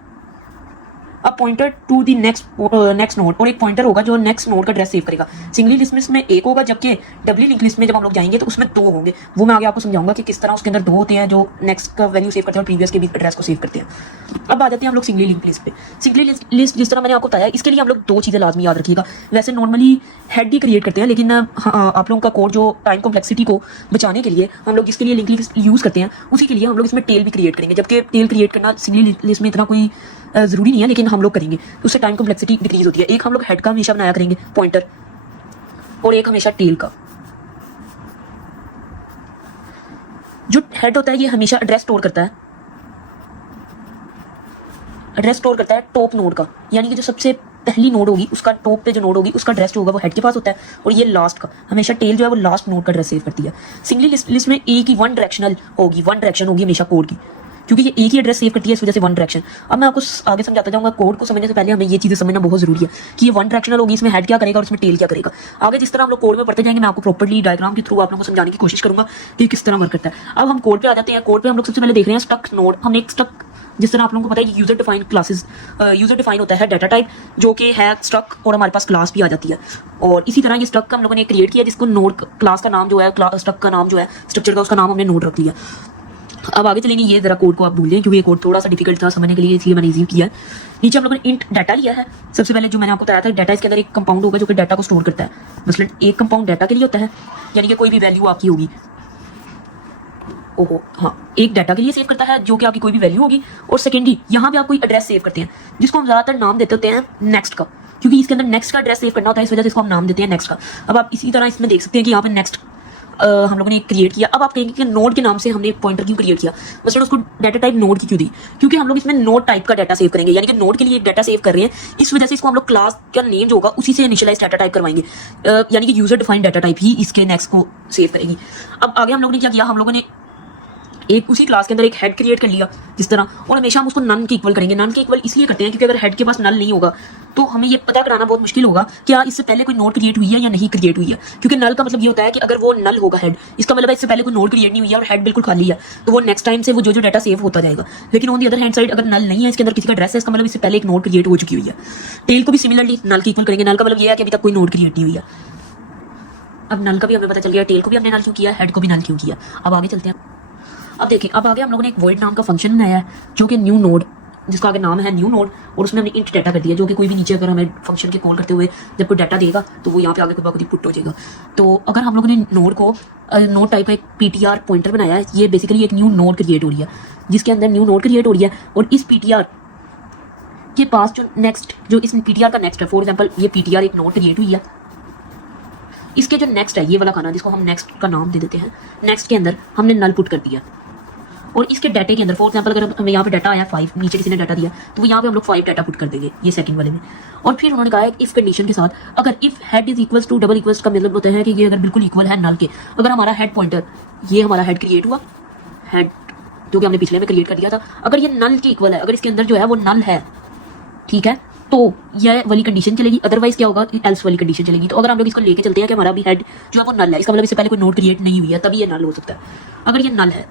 a pointer to the next node, और एक पॉइंटर होगा जो नेक्स्ट नोड का एड्रेस सेव करेगा। सिंगली लिस्ट में एक होगा, जबकि डबली लिंक लिस्ट में जब हम लोग जाएंगे तो उसमें 2 होंगे, वो मैं आगे आपको समझाऊंगा कि किस तरह उसके अंदर 2 होते हैं जो नेक्स्ट का वैल्यू सेव करते हैं और प्रीवियस के भी एड्रेस को सेव करते हैं। अब आ जाते हैं हम लोग सिंगली लिंक लिस्ट पे। सिंगली लिस्ट जिस तरह मैंने आपको बताया, इसके लिए हम लोग 2 चीज़ें लाजमी याद रखिएगा। वैसे नॉर्मली हेड ही क्रिएट करते हैं, लेकिन आप लोगों का कोड जो टाइम कॉम्प्लेक्सिटी को बचाने के लिए हम लोग जिसके लिए लिंक लिस्ट यूज़ करते हैं, उसी के लिए हम लोग इसमें टेल भी क्रिएट करेंगे, जबकि टेल क्रिएट करना सिंगली लिस्ट में इतना कोई ज़रूरी नहीं है, लेकिन हम लोग करेंगे, उससे टाइम कॉम्प्लेक्सिटी डिक्रीज होती है। एक हम लोग हेड का हमेशा बनाया करेंगे पॉइंटर, और एक हमेशा टेल का। जो हेड होता है ये हमेशा एड्रेस स्टोर करता है, एड्रेस स्टोर करता है टॉप नोड का, यानी कि जो सबसे पहली नोड होगी उसका टॉप पे जो नोड होगी उसका एड्रेस जो होगा वो हेड के पास होता है, और ये लास्ट का हमेशा टेल जो है वो लास्ट नोड का एड्रेस सेव करती है। सिंगली लिस्ट में एक ही वन डायरेक्शन होगी हमेशा कोड की, क्योंकि ये एक ही एड्रेस सेव करती है, इस वजह से वन डायरेक्शन। अब मैं आपको आगे समझाता जाऊंगा। कोड को समझने से पहले हमें ये चीज़ें समझना बहुत जरूरी है कि ये वन डायरेक्शनल होगी, इसमें हेड क्या करेगा और इसमें टेल क्या करेगा। आगे जिस तरह हम लोग कोड में पढ़ते जाएंगे मैं आपको प्रॉपर्ली डायग्राम के थ्रू आप लोगों को समझाने की कोशिश करूंगा कि किस तरह वर्क करता है। अब हम कोड पे आ जाते हैं। कोड पे हम लोग सबसे पहले देख रहे हैं स्टक नोड। हम एक स्टक, जिस तरह आप लोगों को पता है कि user defined classes, user define होता है डाटा टाइप जो कि है स्टक, और हमारे पास क्लास भी आ जाती है। और इसी तरह ये स्टक का हम लोगों ने क्रिएट किया, जिसको नोड क्लास का नाम जो है, स्टक का नाम जो है स्ट्रक्चर का, उसका नाम हमने नोड रख दिया। अब आगे चलेंगे। ये जरा कोड को आप भूल जाएं क्योंकि ये कोड थोड़ा सा डिफिकल्ट था समझने के लिए, इसलिए मैंने इजी किया है। नीचे हम लोगों ने इंट डाटा लिया है। सबसे पहले जो मैंने आपको बताया था, डाटा इसके अंदर एक कंपाउंड होगा जो कि डाटा को स्टोर करता है। मतलब एक कंपाउंड डाटा के लिए होता है, यानी कि कोई भी वैल्यू आपकी होगी, ओहो हाँ, एक डाटा के लिए सेव करता है जो कि आपकी कोई भी वैल्यू होगी। और सेकेंडली यहाँ पे आप कोई एड्रेस सेव करते हैं जिसको हम ज़्यादातर नाम देते होते हैं नेक्स्ट का, क्योंकि इसके अंदर नेक्स्ट का एड्रेस सेव करना होता है, इस वजह से इसको हम नाम देते हैं नेक्स्ट का। अब आप इसी तरह इसमें देख सकते हैं कि यहाँ पे नेक्स्ट हम लोगों ने क्रिएट किया। अब आप कहेंगे कि नोड के नाम से हमने एक पॉइंटर क्यों क्रिएट किया, मतलब उसको डाटा टाइप नोड की क्यों दी, क्योंकि हम लोग इसमें नोड टाइप का डाटा सेव करेंगे, यानी कि नोड के लिए एक डाटा सेव कर रहे हैं, इस वजह से इसको हम लोग क्लास का नेम जो होगा उसी से इनिशियलाइज डाटा टाइप करवाएंगे, यानी कि यूजर डिफाइंड डाटा टाइप ही इसके नेक्स्ट को सेव करेगी। अब आगे हम लोगों ने क्या किया, हम लोगों ने एक उसी क्लास के अंदर एक हेड क्रिएट कर लिया जिस तरह, और हमेशा हम उसको नन के इक्वल करेंगे। नन के इक्वल इसलिए करते हैं क्योंकि अगर हेड के पास नल नहीं होगा तो हमें ये पता कराना बहुत मुश्किल होगा क्या इससे पहले कोई नोड क्रिएट हुई है या नहीं क्रिएट हुई है, क्योंकि नल का मतलब ये होता है कि अगर वो नल होगा हेड, इसका मतलब है इससे पहले कोई नोड क्रिएट नहीं हुई है और हेड बिल्कुल खाली है, तो वो नेक्स्ट टाइम से वो जो डाटा सेव होता जाएगा। लेकिन on the other hand side अगर नल नहीं है, इसके अंदर किसी का एड्रेस है, इसका मतलब इससे पहले एक नोड क्रिएट हो चुकी हुई है। टेल को भी सिमिलरली नल के इक्वल करेंगे। नल का मतलब ये है कि अभी तक कोई नोड क्रिएट नहीं हुई है। अब नल का भी हमें पता चल गया, टेल को भी हमने नल क्यों किया, हेड को भी नल क्यों किया। अब आगे चलते हैं। अब देखिए, अब आगे हम लोगों ने एक वॉइड नाम का फंक्शन बनाया है जो कि न्यू नोड, जिसका आगे नाम है न्यू नोड, और उसमें हमने इंट डाटा कर दिया जो कि कोई भी नीचे अगर हमें फंक्शन के कॉल करते हुए जब कोई डाटा देगा तो वो यहाँ पे आगे खुद पुट हो जाएगा। तो अगर हम लोगों ने नोड को नोड टाइप का एक पीटीआर पॉइंटर बनाया है, ये बेसिकली एक न्यू नोड क्रिएट हो रही है, जिसके अंदर न्यू नोड क्रिएट हो रही है, और इस पीटीआर के पास जो नेक्स्ट, जो इस पीटीआर का नेक्स्ट है, फॉर एग्जाम्पल ये पीटीआर एक नोड क्रिएट हुई है, इसके जो नेक्स्ट है ये वाला खाना जिसको हम नेक्स्ट का नाम दे देते हैं, नेक्स्ट के अंदर हमने नल पुट कर दिया, और इसके डाटे के अंदर फॉर एग्जाम्पल अगर हमें यहाँ पे डाटा आया 5, नीचे किसी ने डाटा दिया तो यहाँ पे हम लोग 5 डाटा पुट कर देंगे ये सेकंड वाले में। और फिर उन्होंने कहा है इफ कंडीशन के साथ, अगर if head is equals to double equals का मतलब होता है कि ये अगर बिल्कुल इक्वल है नल के, अगर हमारा हेड पॉइंटर, ये हमारा हेड क्रिएट हुआ, हेड जो कि हमने पिछले में क्रिएट कर दिया था, अगर ये नल के इक्वल है, अगर इसके अंदर जो है वो नल है, ठीक है, तो यह वाली कंडीशन चलेगी। अदरवाइज क्या होगा, एल्स वाली कंडीशन चलेगी। तो अगर हम लोग इसको लेके चलते हैं कि हमारा भी हेड जो है वो नल है, इसका मतलब इससे पहले कोई नोड क्रिएट नहीं हुई है, तभी ये नल हो सकता है। अगर ये नल है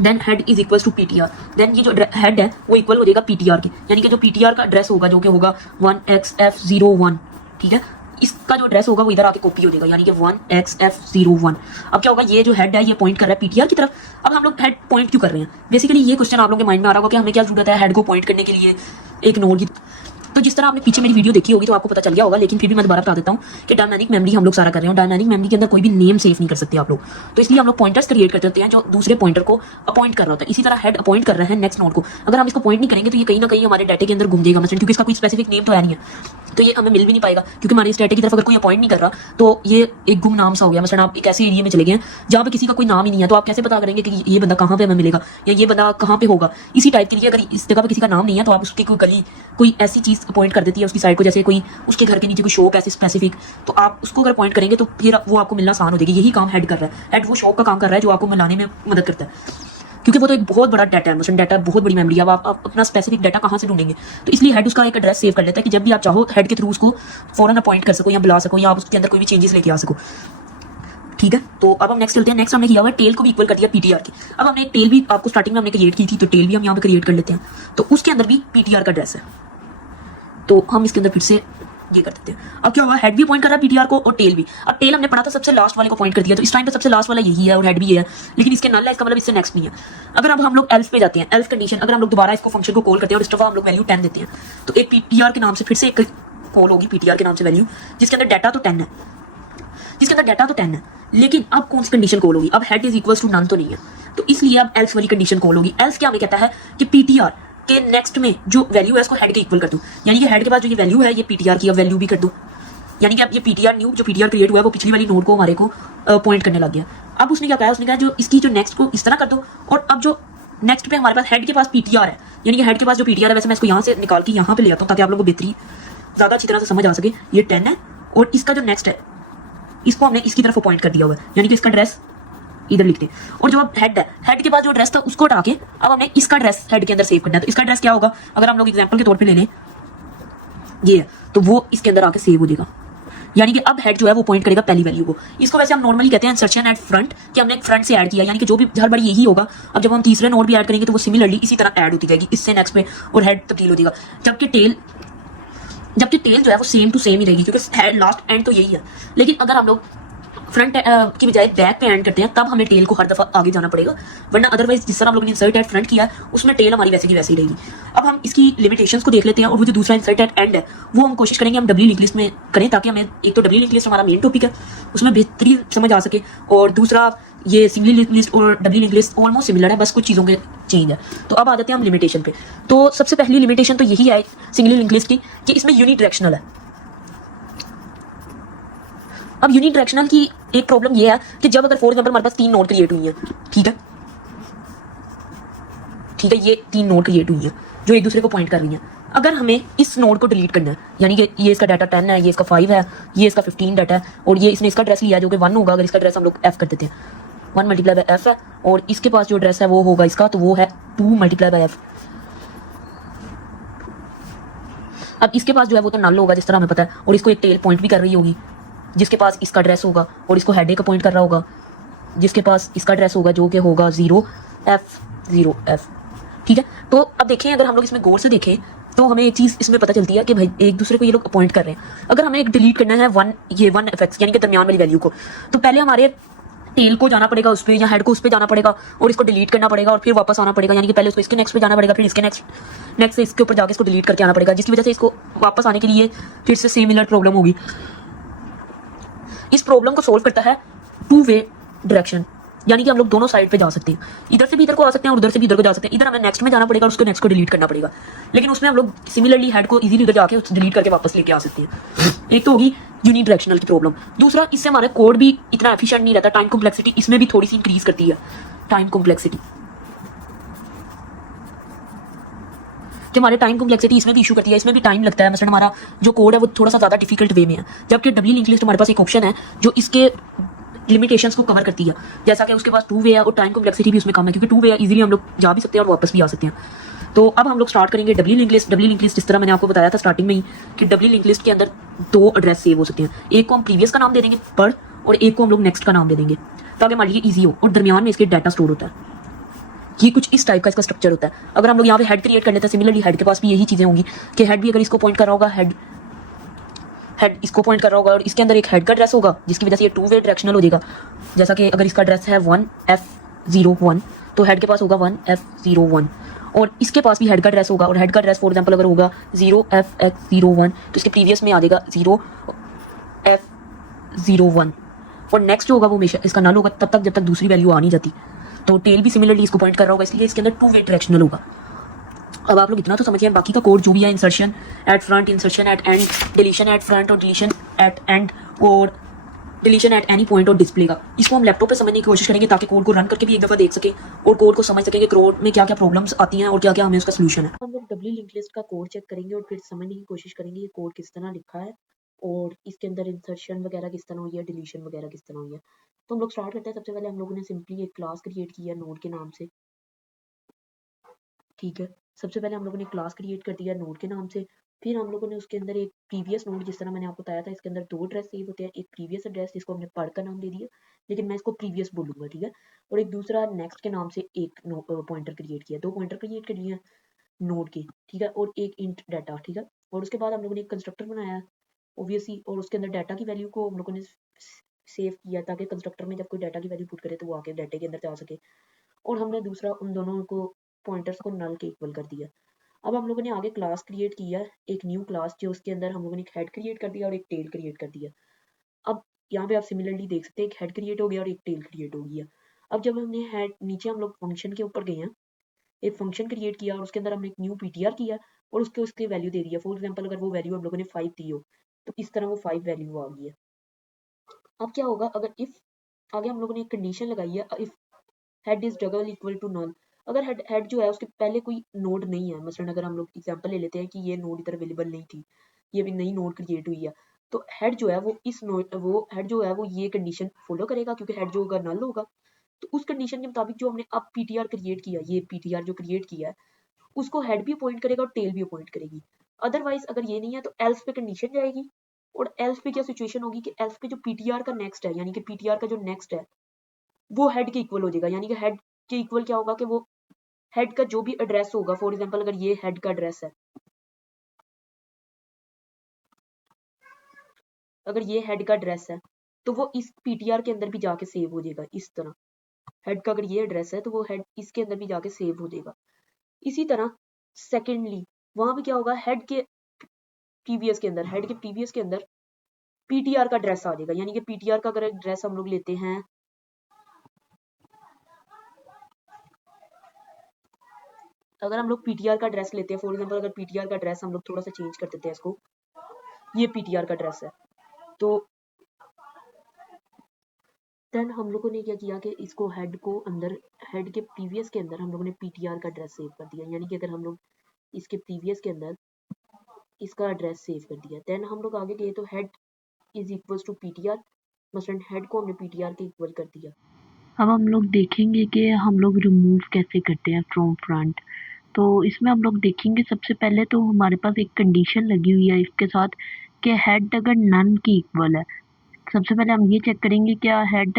then head is equal to PTR, then ये जो हेड है वो इक्वल हो जाएगा पीटीआर के, यानी कि जो पीटीआर का एड्रेस होगा जो कि होगा 1XF01, ठीक है, इसका जो एड्रेस होगा वो इधर आके कॉपी हो जाएगा, यानी कि 1XF01। अब क्या होगा, ये जो हेड है ये पॉइंट कर रहा है पीटीआर की तरफ। अब हम लोग हेड पॉइंट क्यों कर रहे हैं, बेसिकली ये क्वेश्चन आप लोगों के माइंड में आ रहा होगा कि हमें क्या जरूरत है हेड को पॉइंट करने के लिए एक नोड की। तो जिस तरह आपने पीछे मेरी वीडियो देखी होगी तो आपको पता चल गया होगा, लेकिन फिर भी मैं दोबारा बता देता हूँ कि डायनामिक मेमोरी हम लोग सारा कर रहे हैं, डायनामिक मेमोरी के अंदर कोई भी नेम सेव नहीं कर सकते आप लोग, तो इसलिए हम लोग पॉइंटर्स क्रिएट कर देते हैं जो दूसरे पॉइंटर को अपॉइंट कर रहा होता है। इसी तरह हेड अपॉइंट कर रहे हैं नेक्स्ट नोड को, अगर हम इसको पॉइंट नहीं करेंगे तो ये कहीं ना कहीं हमारे डाटे के अंदर घूम जाएगा मसलन, क्योंकि इसका कोई स्पेसिफिक नेम तो है नहीं है, तो ये हमें मिल भी नहीं पाएगा, क्योंकि हमारे इस डाटे की तरफ अगर कोई अपॉइंट नहीं कर रहा तो ये एक गुम नाम सा हो गया। मसलन आप एक ऐसे एरिया में चले गए हैं जहाँ पे किसी का कोई नाम ही नहीं है, तो आप कैसे पता करेंगे कि ये बंदा कहाँ पे हमें मिलेगा या ये बंदा कहाँ पे होगा। इसी टाइप के लिए अगर इस जगह पे किसी का नाम नहीं है तो आप उसकी कोई गली कोई ऐसी चीज़ अपॉइंट कर देती है उसकी साइड को, जैसे कोई उसके घर के नीचे कोई शॉप ऐसी स्पेसिफिक, तो आप उसको अगर पॉइंट करेंगे तो फिर वो आपको मिलना आसान हो जाएगी। यही काम हेड कर रहा है, हेड वो शॉप का काम कर रहा है जो आपको मिलाने में मदद करता है, क्योंकि वो तो एक बहुत बड़ा डाटा है, मतलब डाटा बहुत बड़ी मेमोरी है। अब आप अपना स्पेसिफिक डाटा कहाँ से ढूंढेंगे, तो इसलिए हेड उसका एक एड्रेस सेव कर लेता है कि जब भी आप चाहो हेड के थ्रू उसको फौरन अपॉइंट कर सको या बुला सको या आप उसके अंदर कोई भी चेंजेस लेके आ सको, ठीक है। तो अब हम नेक्स्ट चलते हैं। नेक्स्ट हमने किया हुआ है टेल को भी इक्वल कर दिया पीटीआर के। अब हमने एक टेल भी आपको स्टार्टिंग में हमने क्रिएट की थी, तो टेल भी हम यहाँ पे क्रिएट कर लेते हैं, तो उसके अंदर भी पीटीआर का एड्रेस है, तो हम इसके अंदर फिर से ये कर देते हैं। अब क्या होगा, हेड भी पॉइंट कर रहा है पीटीआर को और टेल भी। अब टेल हमने पढ़ा था सबसे लास्ट वाले को पॉइंट कर दिया, तो इस टाइम पे सबसे लास्ट वाला यही है और हेड भी है, लेकिन इसके नल है, इसका मतलब इससे नेक्स्ट नहीं है। अगर अब हम लोग एल्फ पे जाते हैं, एल्फ कंडीशन, अगर हम लोग दोबारा इसको फंक्शन को कॉल करते हैं और इस दफा हम लोग वैल्यू 10 देते हैं, तो एक पीटीआर के नाम से फिर से एक कॉल होगी पीटीआर के नाम से वैल्यू, जिसके अंदर डाटा तो 10 है, जिसके अंदर डाटा तो 10 है, लेकिन अब कौन सी कंडीशन कॉल होगी, अब head is equal to none तो नहीं है, तो इसलिए अब एल्स वाली कंडीशन कॉल होगी। एल्स क्या हमें कहता है कि पीटीआर के नेक्स्ट में जो वैल्यू है उसको हेड के इक्वल कर दूं, यानी कि हेड के पास जो ये वैल्यू है ये पीटीआर की अब वैल्यू भी कर दूं, यानी कि अब ये पीटीआर न्यू जो पीटीआर क्रिएट हुआ है वो पिछली वाली नोड को हमारे को पॉइंट करने लग गया। अब उसने क्या कहा, उसने कहा जो इसकी जो नेक्स्ट को इस तरह कर दो, और अब जो नेक्स्ट पे हमारे पास हेड के पास पीटीआर है, यानी कि हेड के पास जो पीटीआर है, वैसे मैं इसको यहाँ से निकाल के यहाँ पे ले आता हूँ ताकि आप लोगों को बेहतरी ज़्यादा अच्छी तरह से समझ आ सके। ये 10 है और इसका जो नेक्स्ट है इसको हमने इसकी तरफ पॉइंट कर दिया हुआ है, यानी कि इसका एड्रेस इधर लिखते हैं। और जो अब हेड है, हेड के पास जो एड्रेस था उसको हटा के अब हमने इसका एड्रेस हेड के अंदर सेव करना है, तो इसका एड्रेस क्या होगा, अगर हम लोग एग्जांपल के तौर पे ले लें ये है, तो वो इसके अंदर आके सेव हो जाएगा, यानी कि अब हेड जो है वो पॉइंट करेगा पहली वैल्यू को। इसको वैसे हम नॉर्मली कहते हैं इंसर्शन एट फ्रंट, कि हमने फ्रंट से ऐड किया, यानी कि जो भी हर बार यही होगा। अब जब हम तीसरे नोड भी ऐड करेंगे तो वो सिमिलरली इसी तरह ऐड होती जाएगी इससे नेक्स्ट पे और हेड तब्दील हो जाएगा, जबकि टेल जो है वो सेम टू सेम ही रहेगी, क्योंकि लास्ट एंड तो यही है। लेकिन अगर हम लोग फ्रंट की बजाय बैक पे एंड करते हैं तब हमें टेल को हर दफा आगे जाना पड़ेगा, वरना अदरवाइज जिस तरह हम लोगों ने इंसर्ट एट फ्रंट किया है उसमें टेल हमारी वैसे की वैसे ही रहेगी। अब हम इसकी लिमिटेशंस को देख लेते हैं, और वो जो दूसरा इंसर्ट एट एंड है वो हम कोशिश करेंगे हम डब्ल्यू लिंक लिस्ट में करें, ताकि हमें एक तो डब्ल्यू लिंक लिस्ट हमारा मेन टॉपिक है उसमें बेहतरी समझ आ सके, और दूसरा ये सिंगल लिंक लिस्ट और W link list almost similar है, बस कुछ चीज़ों के चेंज है। तो अब आ जाते हैं हम लिमिटेशन पे। तो सबसे पहली लिमिटेशन तो यही है सिंगल लिंक लिस्ट की कि इसमें यूनिडायरेक्शनल है। अब यूनिडायरेक्शनल की एक प्रॉब्लम ये है कि जब अगर फॉर एग्जांपल हमारे पास 3 नोड क्रिएट हुई हैं, ठीक है, ये 3 नोड क्रिएट हुई हैं जो एक दूसरे को पॉइंट कर रही हैं। अगर हमें इस नोड को डिलीट करना है, यानी कि ये इसका डाटा 10 है, ये इसका 5 है, ये इसका 15 डाटा है, और ये इसने इसका एड्रेस लिया जो कि 1 होगा, अगर इसका एड्रेस हम लोग f कर देते हैं, 1 मल्टीप्लाई बाय f है, और इसके पास जो एड्रेस है वो होगा इसका, तो वो है 2 मल्टीप्लाई बाय f। अब इसके पास जो है वो तो नल होगा जिस तरह हमें पता है, और इसको एक टेल पॉइंट भी कर रही होगी जिसके पास इसका एड्रेस होगा, और इसको हेड का पॉइंट कर रहा होगा जिसके पास इसका एड्रेस होगा जो कि होगा 0f0f, ठीक है। तो अब देखें, अगर हम लोग इसमें गौर से देखें तो हमें एक चीज़ इसमें पता चलती है कि भाई एक दूसरे को ये लोग अपॉइंट कर रहे हैं। अगर हमें एक डिलीट करना है 1f(x) यानी कि दरमियान वाली वैल्यू को, तो पहले हमारे टेल को जाना पड़ेगा उस पर, या हेड को उस पर जाना पड़ेगा और इसको डिलीट करना पड़ेगा और फिर वापस आना पड़ेगा, यानी कि पहले उसको इसके नेक्स्ट पे जाना पड़ेगा, फिर इसके नेक्स्ट से इसके ऊपर जाके इसको डिलीट करके आना पड़ेगा, जिसकी वजह से इसको वापस आने के लिए फिर से सिमिलर प्रॉब्लम होगी। इस प्रॉब्लम को सोल्व करता है 2 वे डायरेक्शन, यानी कि हम लोग दोनों साइड पे जा सकते हैं, इधर से भी इधर को आ सकते हैं और उधर से भी इधर को जा सकते हैं। इधर हमें नेक्स्ट में जाना पड़ेगा और उसको नेक्स्ट को डिलीट करना पड़ेगा, लेकिन उसमें हम लोग सिमिलरली हेड को इजीली उधर जाके डिलीट करके वापस लेके आ सकते हैं। एक तो होगी यूनिडायरेक्शनल की प्रॉब्लम। दूसरा, इससे हमारा कोड भी इतना एफिशिएंट नहीं रहता, टाइम कॉम्प्लेक्सिटी इसमें भी थोड़ी सी इंक्रीज करती है, टाइम कॉम्प्लेक्सिटी कि हमारे टाइम कॉम्प्लेक्सिटी इसमें भी इशू करती है, इसमें भी टाइम लगता है। मतलब हमारा जो कोड है वो थोड़ा सा ज़्यादा डिफिकल्ट वे में है, जबकि डब्ल्यू लिंक लिस्ट हमारे पास एक ऑप्शन है जो इसके लिमिटेशंस को कवर करती है, जैसा कि उसके पास 2 वे है और टाइम कॉम्प्लेक्सिटी भी उसमें कम है, क्योंकि 2 वे है, इजीली हम लोग जा भी सकते हैं और वापस भी आ सकते हैं। तो अब हम लोग स्टार्ट करेंगे W link list. W link list इस तरह मैंने आपको बताया था स्टार्टिंग में ही कि डब्ल्यू लिंक लिस्ट के अंदर 2 एड्रेस सेव हो सकते हैं, एक को हम प्रीवियस का नाम दे देंगे पर, और एक को हम लोग नेक्स्ट का नाम दे देंगे, ताकि हमारे लिए ईजी हो, और दरमियान में इसके डाटा स्टोर होता है। ये कुछ इस टाइप का इसका स्ट्रक्चर होता है। अगर हम लोग यहाँ पे हेड क्रिएट कर लेते हैं, सिमिलरली हेड के पास भी यही चीज़ें होंगी कि हेड भी अगर इसको पॉइंट कर रहा होगा, हेड इसको पॉइंट कर रहा होगा और इसके अंदर एक हेड का एड्रेस होगा जिसकी वजह से ये 2 वे डायरेक्शनल हो जाएगा। जैसा कि अगर इसका एड्रेस है 1F01 तो हेड के पास होगा 1F01 और इसके पास भी हेड का एड्रेस होगा और हेड का एड्रेस फॉर एग्जांपल अगर होगा 0FX01 तो इसके प्रीवियस में आ जाएगा 0F01 और नेक्स्ट जो होगा वो हमेशा इसका नल होगा तब तक जब तक दूसरी वैल्यू आ नहीं जाती। तो टेल भी सिमिलरली इसको पॉइंट कर रहा होगा, इसलिए इसके अंदर 2 वे डायरेक्शनल होगा। अब आप लोग इतना तो समझिए, बाकी का कोड जो भी है insertion at front, insertion at end, deletion at front और डिलीशन एट एंड और डिलीशन एट एनी पॉइंट और डिस्प्ले का, इसको हम लैपटॉप पे समझने की कोशिश करेंगे ताकि कोड को रन करके भी एक दफ़ा देख सके और कोड को समझ सके कि कोड में क्या क्या प्रॉब्लम्स आती हैं और क्या क्या हमें उसका सोल्यूशन है। हम लोग डब्ल्यू लिंक लिस्ट का कोड चेक करेंगे और फिर समझने की कोशिश करेंगे ये कोड किस तरह लिखा है और इसके अंदर इंसर्शन वगैरह किस तरह हुई है, डिलीशन वगैरह किस तरह हुई है। तो हम लोग स्टार्ट करते हैं। सबसे पहले हम लोगों ने सिंपली एक क्लास क्रिएट किया नोड के नाम से, ठीक है। सबसे पहले हम लोगों ने क्लास क्रिएट कर दिया नोड के नाम से, फिर हम लोगों ने उसके अंदर एक प्रीवियस नोड, जिस तरह मैंने आपको बताया था इसके अंदर 2 एड्रेस सेव होते हैं, एक प्रीवियस एड्रेस जिसको हमने पढ़ का नाम दे दिया लेकिन मैं इसको प्रीवियस बोलूंगा, ठीक है, और एक दूसरा नेक्स्ट के नाम से एक पॉइंटर क्रिएट किया, 2 पॉइंटर क्रिएट कर लिए नोड के, ठीक है, और एक इंट डाटा, ठीक है। और उसके बाद हम लोगों ने एक कंस्ट्रक्टर बनाया ऑब्वियसली और उसके अंदर डाटा की वैल्यू को हम लोगों ने सेव किया ताकि कंस्ट्रक्टर में जब कोई डाटा की वैल्यू पुट करे तो वो आके डाटे के अंदर जा सके। और हमने दूसरा उन दोनों को पॉइंटर्स को नल के इक्वल कर दिया। अब हम लोगों ने आगे क्लास क्रिएट किया, एक न्यू क्लास जो उसके अंदर हम लोगों ने एक हेड क्रिएट कर दिया और एक टेल क्रिएट कर दिया। अब यहाँ पे आप सिमिलरली देख सकते हैं एक हेड क्रिएट हो गया और एक टेल क्रिएट हो गया। अब जब हमने हेड नीचे हम लोग फंक्शन के ऊपर गए हैं, एक फंक्शन क्रिएट किया और उसके अंदर हमने एक न्यू पीटीआर किया और उसके वैल्यू दे दिया। फॉर एग्जाम्पल अगर वो वैल्यू हम लोगों ने 5 दी हो तो इस तरह वो 5 वैल्यू आ गई है। अब क्या होगा अगर इफ आगे हम लोगों ने एक कंडीशन लगाई है, if head is double equal to null, अगर हेड जो है उसके पहले कोई नोड नहीं है, मसलन अगर हम लोग एग्जांपल ले लेते हैं कि ये नोड इधर अवेलेबल नहीं थी, ये भी नई नोड क्रिएट हुई है, तो हेड जो है वो इस नोड वो हेड जो है वो ये कंडीशन फॉलो करेगा क्योंकि हेड जो होगा नल होगा। तो उस कंडीशन के मुताबिक जो हमने अब पीटीआर क्रिएट किया, ये पीटीआर जो क्रिएट किया है उसको हेड भी अपॉइंट करेगा और टेल भी अपॉइंट करेगी। अदरवाइज अगर ये नहीं है तो एल्स पे कंडीशन जाएगी और एल्स पे क्या सिचुएशन होगी कि एल्स पे जो पीटीआर का नेक्स्ट है यानी कि पीटीआर का जो नेक्स्ट है वो हेड के इक्वल हो जाएगा, यानी कि हेड के इक्वल क्या होगा कि वो हेड का जो भी एड्रेस होगा, फॉर एग्जांपल अगर ये हेड का एड्रेस है, अगर ये हेड का एड्रेस है तो वो इस पीटीआर के अंदर भी जाके सेव हो जाएगा। इस तरह हेड का अगर ये एड्रेस है तो वो हेड इसके अंदर भी जाके सेव हो जाएगा। इसी तरह सेकेंडली वहां पे क्या होगा, हेड के प्रीवियस के अंदर, हेड के प्रीवियस के अंदर पीटीआर का एड्रेस आ जाएगा, यानी कि पीटीआर का अगर एड्रेस हम लोग लेते हैं, अगर हम लोग पीटीआर का एड्रेस लेते हैं, फॉर एग्जांपल अगर पीटीआर का एड्रेस हम लोग थोड़ा सा चेंज कर देते हैं इसको, ये पीटीआर का एड्रेस है, तो देन हम लोगों ने क्या किया कि इसको हेड को अंदर, हेड के प्रीवियस के अंदर हम लोगों ने पीटीआर का एड्रेस सेव कर दिया, यानी कि अगर हम लोग इसके प्रीवियस के अंदर इसका एड्रेस सेव कर दिया, देन हम लोग आगे गए तो head is equals to PTR, मसलन हेड को हमने पीटीआर के इक्वल कर दिया। अब हम लोग देखेंगे कि हम लोग रिमूव कैसे करते हैं फ्रॉम फ्रंट। तो इसमें हम लोग देखेंगे सबसे पहले तो हमारे पास एक कंडीशन लगी हुई है इसके साथ कि हेड अगर नन की इक्वल है। सबसे पहले हम ये चेक करेंगे क्या हेड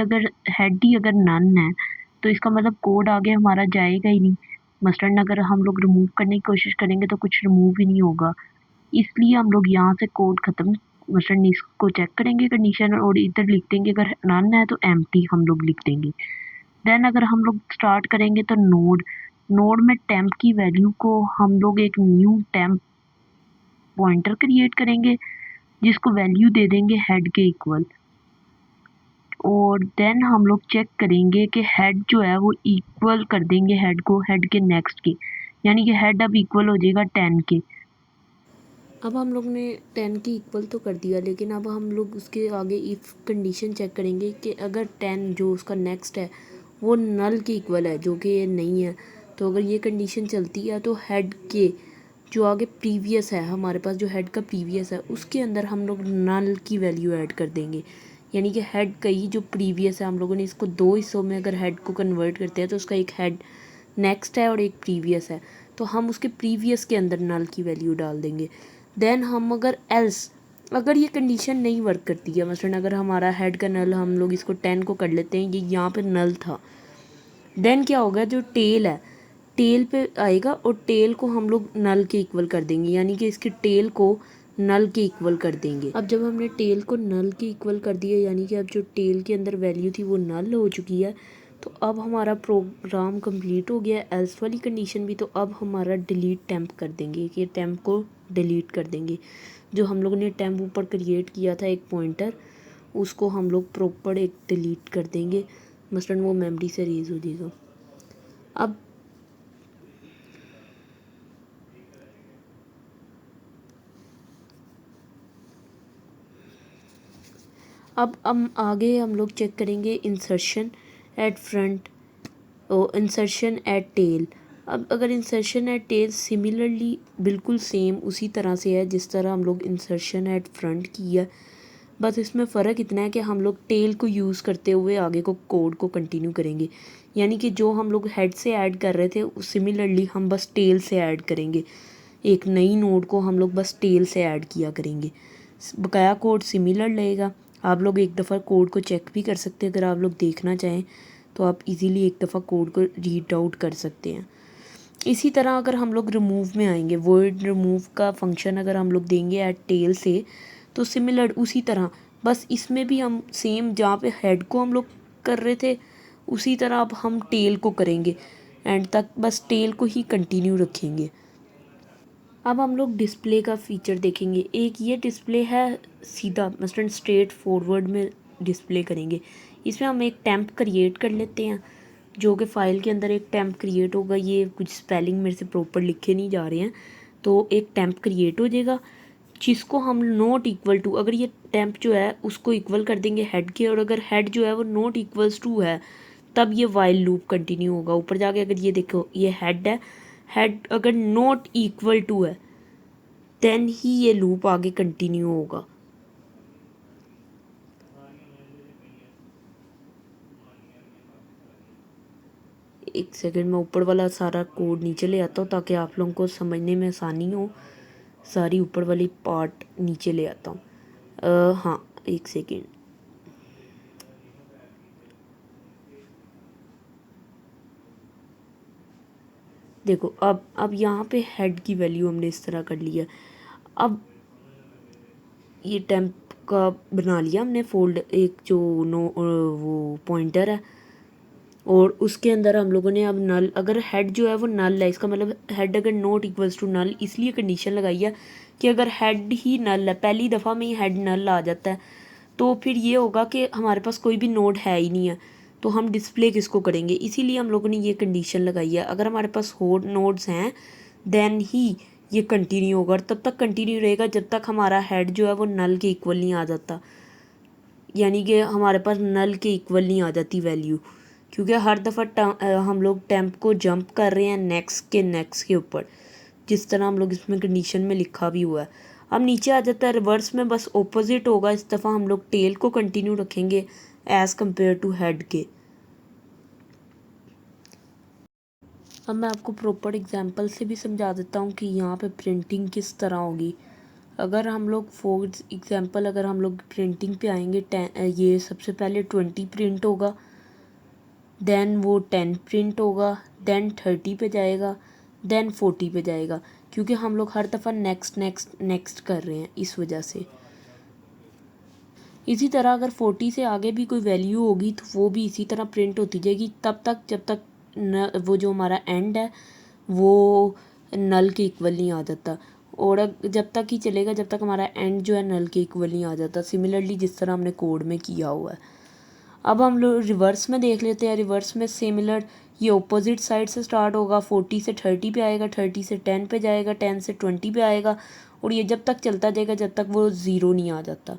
ही अगर नन है तो इसका मतलब कोड आगे हमारा जाएगा ही नहीं। मसलन अगर हम लोग रिमूव करने की कोशिश करेंगे तो कुछ रिमूव ही नहीं होगा, इसलिए हम लोग यहाँ से कोड ख़त्म, मसलन इसको चेक करेंगे कंडीशन और इधर लिख देंगे अगर नन है तो एम्प्टी हम लोग लिख देंगे। देन अगर हम लोग स्टार्ट करेंगे तो नोड में टेम्प की वैल्यू को हम लोग एक न्यू टेम्प पॉइंटर क्रिएट करेंगे जिसको वैल्यू दे देंगे हेड के इक्वल, और देन हम लोग चेक करेंगे कि हेड जो है वो इक्वल कर देंगे हेड को हेड के नेक्स्ट के, यानी कि हेड अब इक्वल हो जाएगा 10 के। अब हम लोग ने 10 की इक्वल तो कर दिया लेकिन अब हम लोग उसके आगे इफ़ कंडीशन चेक करेंगे कि अगर 10 जो उसका नेक्स्ट है वो नल की इक्वल है, जो कि ये नहीं है, तो अगर ये कंडीशन चलती है तो हेड के जो आगे प्रीवियस है, हमारे पास जो हेड का प्रीवियस है उसके अंदर हम लोग नल की वैल्यू ऐड कर देंगे, यानी कि हेड का ही जो प्रीवियस है, हम लोगों ने इसको 2 हिस्सों में अगर हेड को कन्वर्ट करते हैं तो उसका एक हेड नेक्स्ट है और एक प्रीवियस है, तो हम उसके प्रीवियस के अंदर नल की वैल्यू डाल देंगे। देन हम अगर ये कंडीशन नहीं वर्क करती है, मसलन अगर हमारा हेड का नल, हम लोग इसको 10 को कर लेते हैं, ये यहाँ पे नल था, देन क्या होगा जो टेल है टेल पे आएगा और टेल को हम लोग नल के इक्वल कर देंगे, यानी कि इसकी टेल को नल के इक्वल कर देंगे। अब जब हमने टेल को नल के इक्वल कर दिया, यानी कि अब जो टेल के अंदर वैल्यू थी वो नल हो चुकी है, तो अब हमारा प्रोग्राम कंप्लीट हो गया। एल्स वाली कंडीशन भी, तो अब हमारा डिलीट टेम्प कर देंगे कि टेम्प को डिलीट कर देंगे। जो हम लोगों ने टेम्प ऊपर क्रिएट किया था एक पॉइंटर, उसको हम लोग प्रॉपर एक डिलीट कर देंगे, मसलन वो मेमोरी से रेज हो जाएगा। अब हम आगे हम लोग चेक करेंगे इंसर्शन एट फ्रंट और इंसर्शन एट टेल। अब अगर इंसर्शन एट टेल सिमिलरली बिल्कुल सेम उसी तरह से है जिस तरह हम लोग इंसर्शन एट फ्रंट की है, बस इसमें फ़र्क इतना है कि हम लोग टेल को यूज़ करते हुए आगे को कोड को कंटिन्यू करेंगे, यानी कि जो हम लोग हेड से ऐड कर रहे थे सिमिलरली हम बस टेल से ऐड करेंगे। एक नई नोड को हम लोग बस टेल से ऐड किया करेंगे। बकाया कोड सिमिलर लगेगा। आप लोग एक दफ़ा कोड को चेक भी कर सकते हैं, अगर आप लोग देखना चाहें तो आप इजीली एक दफ़ा कोड को रीड आउट कर सकते हैं। इसी तरह अगर हम लोग रिमूव में आएंगे, वर्ड रिमूव का फंक्शन अगर हम लोग देंगे एट टेल से, तो सिमिलर उसी तरह, बस इसमें भी हम सेम जहाँ पे हेड को हम लोग कर रहे थे उसी तरह अब हम टेल को करेंगे, एंड तक बस टेल को ही कंटिन्यू रखेंगे। अब हम लोग डिस्प्ले का फ़ीचर देखेंगे। एक ये डिस्प्ले है सीधा, मसलन स्ट्रेट फॉरवर्ड में डिस्प्ले करेंगे। इसमें हम एक टेम्प क्रिएट कर लेते हैं, जो कि फ़ाइल के अंदर एक टेम्प क्रिएट होगा। ये कुछ स्पेलिंग मेरे से प्रॉपर लिखे नहीं जा रहे हैं, तो एक टेम्प क्रिएट हो जाएगा जिसको हम नॉट इक्वल टू, अगर ये टेम्प जो है उसको इक्वल कर देंगे हेड के, और अगर हेड जो है वो नॉट इक्वल्स टू है तब ये वाइल लूप कंटिन्यू होगा। ऊपर जाके अगर ये देखो ये हेड है, हेड अगर नॉट इक्वल टू है देन ही ये लूप आगे कंटिन्यू होगा। एक सेकंड, मैं ऊपर वाला सारा कोड नीचे ले आता हूँ ताकि आप लोगों को समझने में आसानी हो। सारी ऊपर वाली पार्ट नीचे ले आता हूँ। हाँ एक सेकंड, देखो अब यहाँ पे हेड की वैल्यू हमने इस तरह कर लिया। अब ये टेम्प का बना लिया हमने फोल्ड, एक जो वो पॉइंटर है, और उसके अंदर हम लोगों ने अब नल, अगर हेड जो है वो नल है, इसका मतलब हेड अगर नॉट इक्वल्स टू नल, इसलिए कंडीशन लगाई है कि अगर हेड ही नल है, पहली दफ़ा में ही हेड नल आ जाता है, तो फिर ये होगा कि हमारे पास कोई भी नोड है ही नहीं है, तो हम डिस्प्ले किसको करेंगे। इसीलिए हम लोगों ने ये कंडीशन लगाई है, अगर हमारे पास और नोड्स हैं देन ही ये कंटिन्यू होगा, और तब तक कंटिन्यू रहेगा जब तक हमारा हेड जो है वो नल के इक्वल नहीं आ जाता, यानी कि हमारे पास नल के इक्वल नहीं आ जाती वैल्यू, क्योंकि हर दफ़ा हम लोग टेम्प को जंप कर रहे हैं नेक्स्ट के ऊपर, जिस तरह हम लोग इसमें कंडीशन में लिखा भी हुआ है। अब नीचे आ जाता है रिवर्स में, बस ऑपोजिट होगा। इस दफ़ा हम लोग टेल को कंटिन्यू रखेंगे एज़ कम्पेयर टू हेड के। अब मैं आपको प्रॉपर एग्जांपल से भी समझा देता हूँ कि यहाँ पे प्रिंटिंग किस तरह होगी। अगर हम लोग फॉर एग्जांपल अगर हम लोग प्रिंटिंग पे आएंगे, ये सबसे पहले 20 प्रिंट होगा, देन वो 10 प्रिंट होगा, देन 30 पे जाएगा, देन 40 पे जाएगा, क्योंकि हम लोग हर दफ़ा नेक्स्ट कर रहे हैं इस वजह से। इसी तरह अगर 40 से आगे भी कोई वैल्यू होगी तो वो भी इसी तरह प्रिंट होती जाएगी, तब तक जब तक वो जो हमारा एंड है वो नल के इक्वल नहीं आ जाता, और जब तक ही चलेगा जब तक हमारा एंड जो है नल के इक्वल नहीं आ जाता, सिमिलरली जिस तरह हमने कोड में किया हुआ है। अब हम लोग रिवर्स में देख लेते हैं। रिवर्स में सिमिलर, ये ऑपोजिट साइड से स्टार्ट होगा, 40 से 30 पे आएगा, 30 से 10 पे जाएगा, 10 से 20 पे आएगा, और ये जब तक चलता जाएगा जब तक वो ज़ीरो नहीं आ जाता।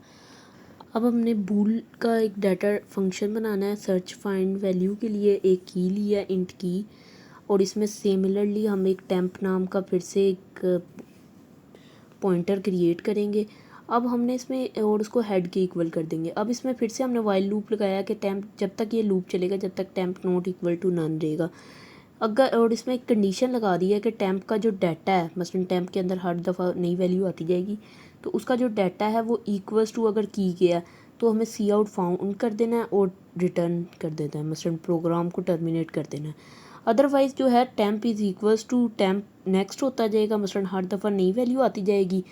अब हमने बूल का एक डाटा फंक्शन बनाना है सर्च फाइंड वैल्यू के लिए। एक की लिया इंट की, और इसमें सिमिलरली हम एक टेम्प नाम का फिर से एक पॉइंटर क्रिएट करेंगे। अब हमने इसमें और उसको हेड के इक्वल कर देंगे। अब इसमें फिर से हमने वाइल लूप लगाया कि टेम्प जब तक ये लूप चलेगा जब तक temp not equal to none रहेगा। अगर और इसमें एक कंडीशन लगा दी है कि टेम्प का जो डाटा है, मसलन टेम्प के अंदर हर दफ़ा नई वैल्यू आती जाएगी, तो उसका जो डाटा है वो इक्वल्स टू अगर की गया तो हमें सी आउट फाउंड कर देना है और रिटर्न कर देना है, मसलन प्रोग्राम को टर्मिनेट कर देना है। अदरवाइज़ जो है temp is equals to temp next होता जाएगा, मसलन हर दफ़ा नई वैल्यू आती जाएगी।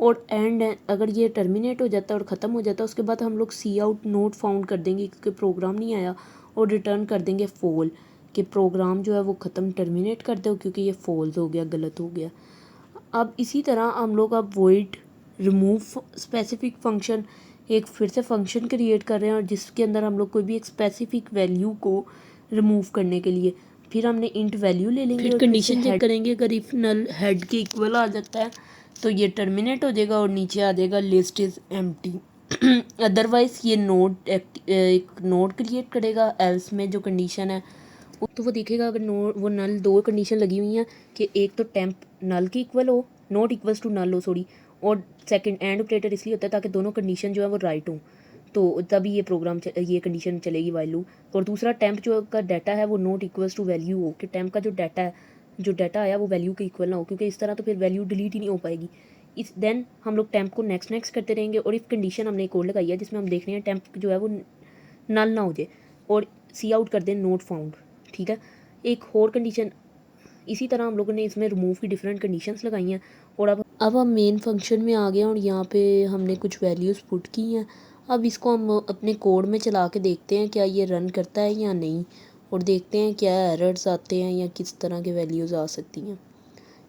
और एंड अगर ये टर्मिनेट हो जाता है और ख़त्म हो जाता है उसके बाद हम लोग सी आउट नोट फाउंड कर देंगे क्योंकि प्रोग्राम नहीं आया, और रिटर्न कर देंगे फॉल कि प्रोग्राम जो है वो ख़त्म टर्मिनेट कर दो क्योंकि ये फॉल्स हो गया, गलत हो गया। अब इसी तरह हम लोग अब वॉइड रिमूव स्पेसिफिक फंक्शन एक फिर से फंक्शन क्रिएट कर रहे हैं और जिसके अंदर हम लोग कोई भी एक स्पेसिफिक वैल्यू को रिमूव करने के लिए फिर हमने इंट वैल्यू ले लेंगे, फिर कंडीशन चेक करेंगे। अगर इफ नल हेड के इक्वल आ जाता है तो ये टर्मिनेट हो जाएगा और नीचे आ जाएगा लिस्ट इज़ एम्प्टी। अदरवाइज़ ये नोड एक नोड क्रिएट करेगा एल्स में जो कंडीशन है, तो वो देखेगा अगर वो नल दो कंडीशन लगी हुई हैं कि एक तो टेम्प नल की इक्वल हो, नॉट इक्वल्स टू नल हो सॉरी, और सेकंड एंड ऑपरेटर इसलिए होता है ताकि दोनों कंडीशन जो है वो राइट हो, तो तभी ये प्रोग्राम ये कंडीशन चलेगी वाइल लूप। और दूसरा टेम्प जो का डाटा है वो नॉट इक्वल्स टू वैल्यू हो, कि टेम्प का जो डाटा आया वो वैल्यू के इक्वल ना हो, क्योंकि इस तरह तो फिर वैल्यू डिलीट ही नहीं हो पाएगी। इस देन हम लोग टेम्प को नेक्स्ट करते रहेंगे। और इफ कंडीशन हमने एक और लगाई है जिसमें हम देख रहे हैं टेम्प जो है वो नल ना हो जाए और सी आउट कर दें नोट फाउंड, ठीक है। एक और कंडीशन इसी तरह हम लोगों ने इसमें रिमूव की डिफरेंट कंडीशंस लगाई हैं। और अब हम मेन फंक्शन में आ गए हैं और यहाँ पे हमने कुछ वैल्यूज़ पुट की हैं। अब इसको हम अपने कोड में चला के देखते हैं क्या ये रन करता है या नहीं, और देखते हैं क्या एरर्स आते हैं या किस तरह के वैल्यूज़ आ सकती हैं।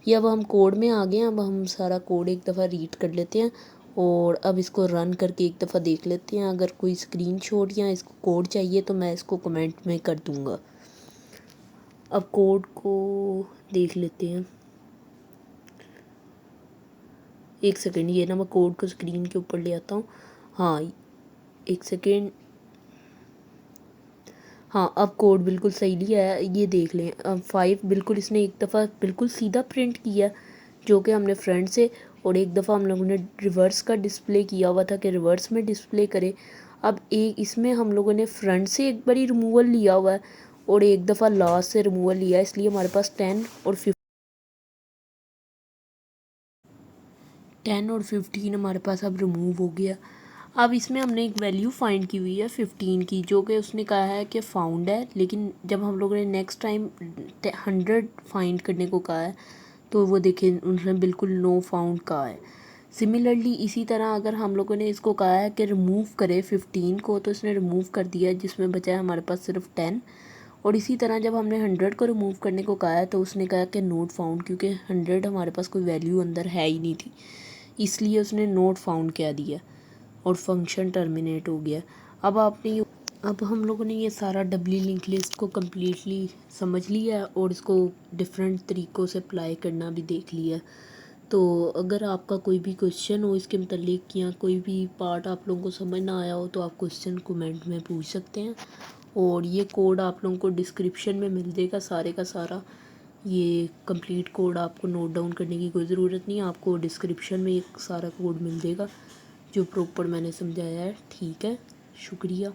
ये अब हम कोड में आ गए हैं। अब हम सारा कोड एक दफ़ा रीड कर लेते हैं और अब इसको रन करके एक दफ़ा देख लेते हैं। अगर कोई स्क्रीनशॉट या इसको कोड चाहिए तो मैं इसको कमेंट में कर दूँगा। अब कोड को देख लेते हैं, एक सेकेंड, ये ना मैं कोड को स्क्रीन के ऊपर ले आता हूँ। हाँ एक सेकेंड, हाँ अब कोड बिल्कुल सही लिया है, ये देख लें। अब 5 बिल्कुल इसने एक दफ़ा बिल्कुल सीधा प्रिंट किया जो कि हमने फ्रंट से, और एक दफ़ा हम लोगों ने रिवर्स का डिस्प्ले किया हुआ था कि रिवर्स में डिस्प्ले करे। अब एक इसमें हम लोगों ने फ्रंट से एक बारी रिमूवल लिया हुआ है और एक दफ़ा लास्ट से रिमूवल लिया है, इसलिए हमारे पास 10 और 15 हमारे पास अब रिमूव हो गया। अब इसमें हमने एक वैल्यू फाइंड की हुई है 15 की, जो कि उसने कहा है कि फाउंड है, लेकिन जब हम लोगों ने नेक्स्ट टाइम 100 फाइंड करने को कहा है तो वो देखें उन्होंने बिल्कुल नो फाउंड कहा है। सिमिलरली इसी तरह अगर हम लोगों ने इसको कहा है कि रिमूव करे 15 को तो इसने रिमूव कर दिया, जिसमें बचा है हमारे पास सिर्फ 10। और इसी तरह जब हमने 100 को रिमूव करने को कहा है तो उसने कहा कि नोट फाउंड, क्योंकि 100 हमारे पास कोई वैल्यू अंदर है ही नहीं थी, इसलिए उसने नोट फाउंड कह दिया और फंक्शन टर्मिनेट हो गया। अब हम लोगों ने ये सारा डबली लिंक लिस्ट को कम्प्लीटली समझ लिया है और इसको डिफरेंट तरीक़ों से अप्लाई करना भी देख लिया। तो अगर आपका कोई भी क्वेश्चन हो इसके मतलब या कोई भी पार्ट आप लोगों को समझ ना आया हो तो आप क्वेश्चन कमेंट में पूछ सकते हैं। और ये कोड आप लोगों को डिस्क्रिप्शन में मिल जाएगा सारे का सारा। ये कंप्लीट कोड आपको नोट डाउन करने की कोई ज़रूरत नहीं है, आपको डिस्क्रिप्शन में एक सारा कोड मिल जाएगा जो प्रॉपर मैंने समझाया है। ठीक है, शुक्रिया।